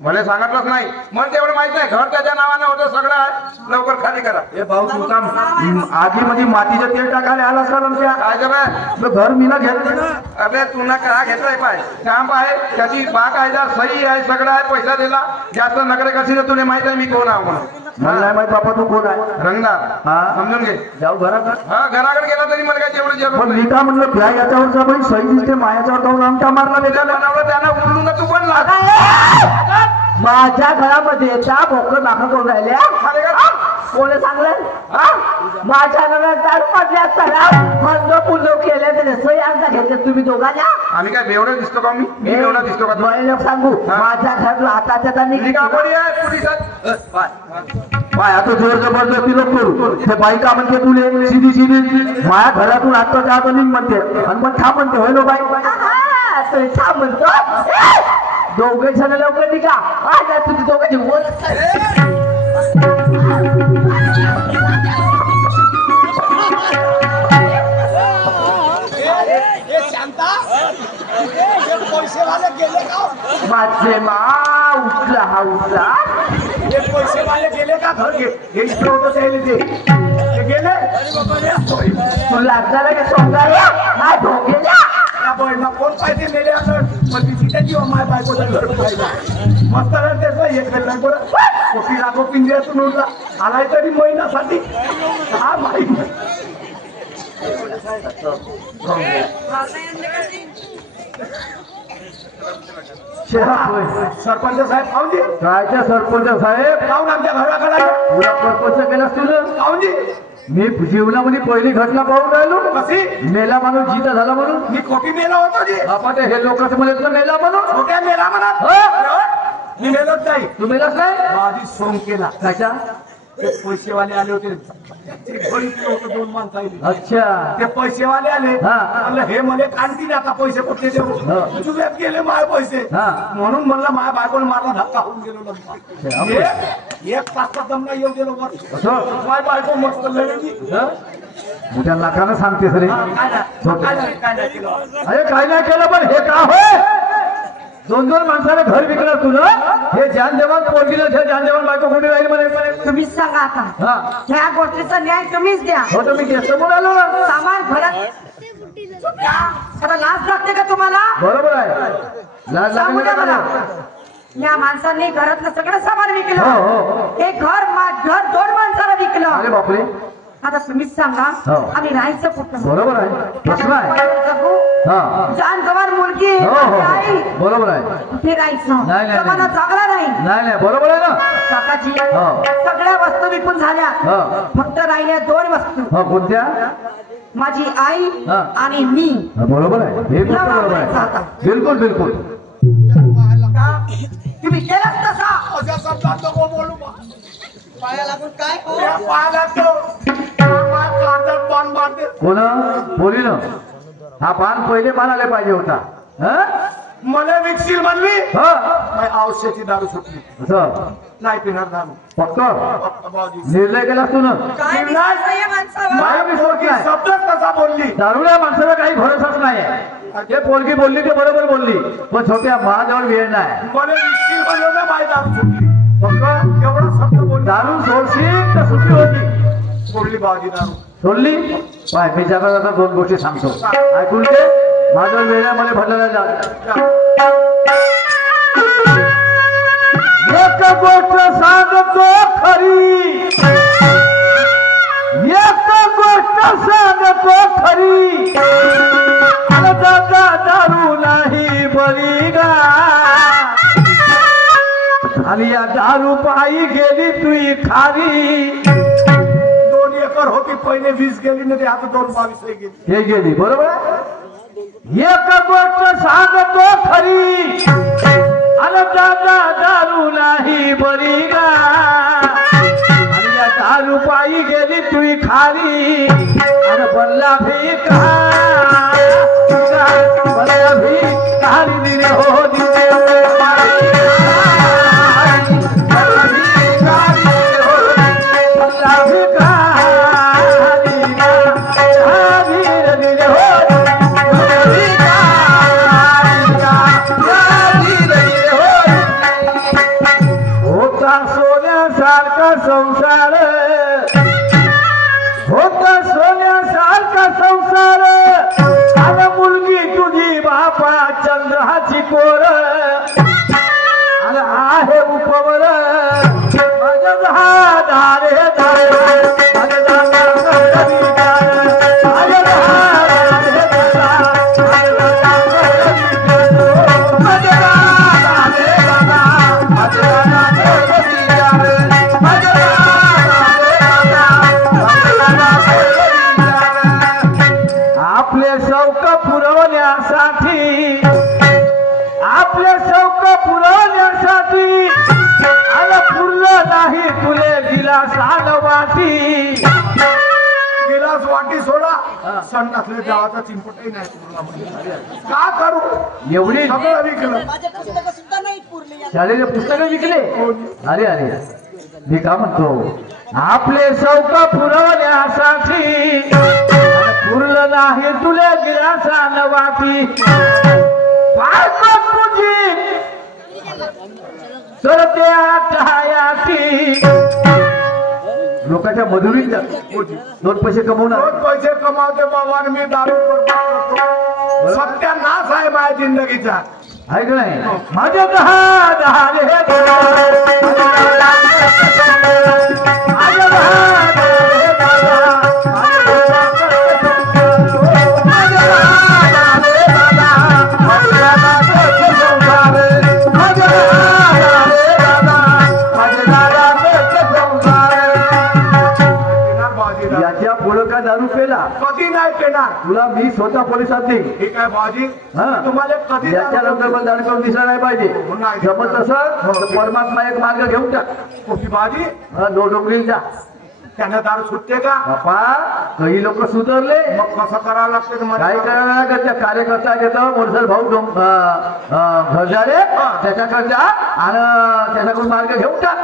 मला सांगितलंच नाही मला तेवढं माहित नाही घर त्याच्या नावानं होतं सगळं आहे लवकर खाली करा हे भाऊ तुमचा आधी मध्ये मातीचं तेल टाकायला आलास का तुमच्या काय जरा घर मी ना घेतलं अरे तुला करा घेतलाय पाय काम आहे त्याची बाग आहे सही आहे सगळं आहे पैसा दिला जास्त नगर कशी तुला माहित आहे मी कोण आहे म्हणून मला नाही माहित बापा तू कोण आहे रंगदार हा समजून घे जाऊ घरात हा घराकडे गेला तरी मला काय तेवढं जरूर पण मी का म्हणलं त्या याच्यावरचा बाई सही दिसते मायाच्यावर जाऊन आमच्या मारला त्याला बेटा बनवलं त्यानं उडून तू पण लागा माझ्या घरामध्ये त्या भोकर दाखल करून राहिल्या कोणी सांगलं माझ्या घरात दारू पडल्या असताना फंड पुल्लो केले त्याने सही अर्धा घेतले तुम्ही दोघांना आम्ही काय बेवडं दिसतो का मी बेवडा दिसतो का तू? मला लोक सांगू माझ्या घरात हाताच्या मी का बरी आहे पोलिसात बाय आता जोर जबरदस्ती नको करू ते बाई का म्हणते तुले सीधी माया घरातून आता जातो निघ म्हणते आणि मग था म्हणते होय लो बाई तुम्ही थांब म्हणतो दोघे जण लवकर निघा आता तुम्ही दोघांची माझे मा उठला हा उठला पैसे वाले गेले का घर हे इकडे होतं ते गेले तू लागणार का सोंगाला हा ढोंगेल्या कोण पाहिजे नेले असं पण तिच्या जीव माय बायकोचा घर पाहिला मस्त त्याचं हे केलं बरं कोटी लाखो पिंजऱ्यातून उडला आलाय तरी महिन्यासाठी हा माहिती सरपंच साहेब पाहुणे कायच्या सरपंच साहेब पाहून आमच्या घराकडे तुला प्रपंच केलास तुझं पाहुणे मी जीवनामध्ये पहिली घटना पाहून राहिलो कशी मेला माणूस जिता झाला म्हणून मी खोटी मेला होतो जी आपण हे लोकच म्हणत ना मेला म्हणून खोट्या मेला म्हणा हो? मी मेलोच नाही तू मेलास नाही माझी सोंग केला कायच्या ते पैसेवाले आले होते ते घरी गेलो होतो 2 माणसं आली अच्छा ते पैसेवाले आले हा. म्हणलं हे मला काढतील आता पैसे कुठले हा. देऊ जुब्यात गेले माझे पैसे हा. म्हणून म्हणलं माझ्या बायकोने मारला धक्का होऊन गेलो लग्न एक तास दमना येऊ गेलो वर असं? माझी बायको मस्त लढली हं? मोठ्या लाखानं सांगतेस रे काय नाही केलं अरे काय नाही केलं पण हे का होय 2-2 माणसाला घर विकलं तुला हे जान जवान पोरगीला जान जवान बायको कोणी राहील म्हणे तुम्हीच सांगा आता हा ह्या गोष्टीचा न्याय तुम्हीच द्या हो तर मी ते समोर आलो ना सामान घरात आता लाज लागते का तुम्हाला बरोबर आहे लाज सांगू द्या लागली मला का? या माणसांनी घरातलं सगळं सामान हो, विकलं हो. हे घर 2 माणसाला अरे विकलं बापरे आता तुम्हीच सांगा हो. आम्ही राहायचं कुठं बरोबर आहे प्रश्न आहे जगू हा जान जवान मुलगी हो हो आई बरोबर आहे कुठे राहायचं नाही, नाही. जमाना चांगला नाही नाही नाही बरोबर आहे ना काकाजी हो. सगळ्या वस्तू विकून झाल्या हा. फक्त राहिल्या 2 वस्तू हो कोणत्या माझी आई हा. आणि मी हा, बरोबर आहे हे गोष्ट बरोबर आहे बिलकुल बिलकुल तुम्ही केलंच तसा अशा शब्दात नको बोलू बा. पाया लागून काय या पायाला तो माझ्या कांद्यात बाण मारते कोण बोलीनं हा पान पहिले मानायला पाहिजे होता हं? मला विकशील म्हणली हा माझी औषधाची दारू सुटली असं नाही पिणार दारू फक्त बाबूजी. निर्णय केलास तू ना काय विश्वास आहे या माणसावर? माझा विश्वास पोरगी नाही शब्दच कसा बोलली दारुड्या माणसाला काही भरोसाच नाही ते पोरगी बोलली ते बरोबर बोलली पण छोट्या महाजवळ वेळ नाही मला विकशील म्हणलं ना माझी दारू सुटली फक्त एवढा शब्द बोलली दारू सोडशील तर सुट्टी होती सोडली बाबूजी दारू सोडली पाय मी जगात आता 2 गोष्टी सांगतो ऐकून घे माझ्या वेळामध्ये भरलेला जा एक गोष्ट सांगतो खरी एक गोष्ट सांगतो खरी अरे दादा दारू नाही बरी गा आणि या दारू पायी गेली तुई खारी 2 एकर होती पहिले 20 गेली ना ते आता 2-22 गेली हे गेली बरोबर आहे? एक गोष्ट सांगतो खरी अरे दादा दारू नाही बरी गा आणि या दारू पायी गेली तुई खारी आणि बनला भिका बनला भिकारी दिले हो दिले सोन्यासारखा संसार होता सोन्यासारखा संसार आणि मुलगी तुझी बापा चंद्राची कोर आणि आहे उपवर माझ्या धारे धारे माझ्या धारे आपले शौक पुरवण्यासाठी आपले शौक पुरवण्यासाठी आला पुरलं नाही तुले दिला वाटी गिलास वाटी सोडा संडासले जावाचा चिंपटही नाही तुम्हाला. का करू एवढी सगळं विकलं शाळेचे पुस्तकं विकले अरे अरे मी का म्हणतो आपले शौक पुरवण्यासाठी पुरलं नाही तुले गिलासा वाटी बायको तुझी तर त्या टायाटी लोकांच्या मजुरीच्या 2 पैसे कमवणार 2 पैसे कमावते बाबा आणि मी दारू करतो सत्यानाश आहे माझ्या जिंदगीचा आहे का नाही माझे 10 रे माझे 10 तुला मी स्वतः पोलिसात देईन. ठीक आहे बाजी. हा. तुम्हाला कधी याच्यानंतर पण दान करून दिसला नाही पाहिजे. नाही. जमत तसं तर परमात्मा एक मार्ग घेऊन टाक. कोणती बाजी? डोंगरी जा त्यांना दारू सुटते का? बापा. काही लोक सुधारले. मग कसं करावं लागतं तुम्हाला? काय करायला लागत त्या कार्यकर्ता घेतो मोरसर भाऊ घरजारे त्याच्याकडे जा आणि त्याच्याकडून मार्ग घेऊन टाक.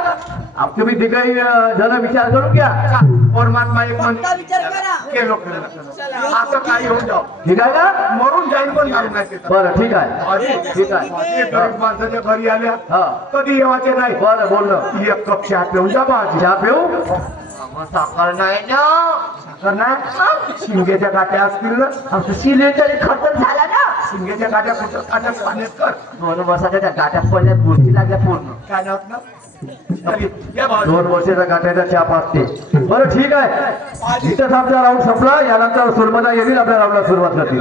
तुम्ही ते काही जण विचार करून घ्या. परमात्मा एक कोणता विचार करा. केलो असं काही होऊन जाऊ. ठीक आहे का? मरून जाईन पण घालून नाही देत. बरं ठीक आहे. बाजी, ठीक आहे. बाजी, गरीब माणसाच्या घरी आल्या हा कधी येवाचे नाही. बरं बोललं. एक कप चहा पिऊन जा बाजी. चहा पिऊ. साखर नाही ना. साखर नाही. शिंगेच्या काट्या असतील ना. आमचं सिलेंडर खतम झाला ना. शिंगेच्या काट्या कुठं काट्या पाण्यात कर. 2 वर्षाच्या त्या गाठ्यात पडल्या गोष्टी लागल्या पूर्ण. काय नाव ना. चली, या बाजी. 2 वर्षाचा गाठ्याचा चहा पाचते. बरं ठीक आहे. इथंच आपला राऊंड संपला. यानंतर सुरमदा येतील आपल्या राऊंडला सुरुवात करतील.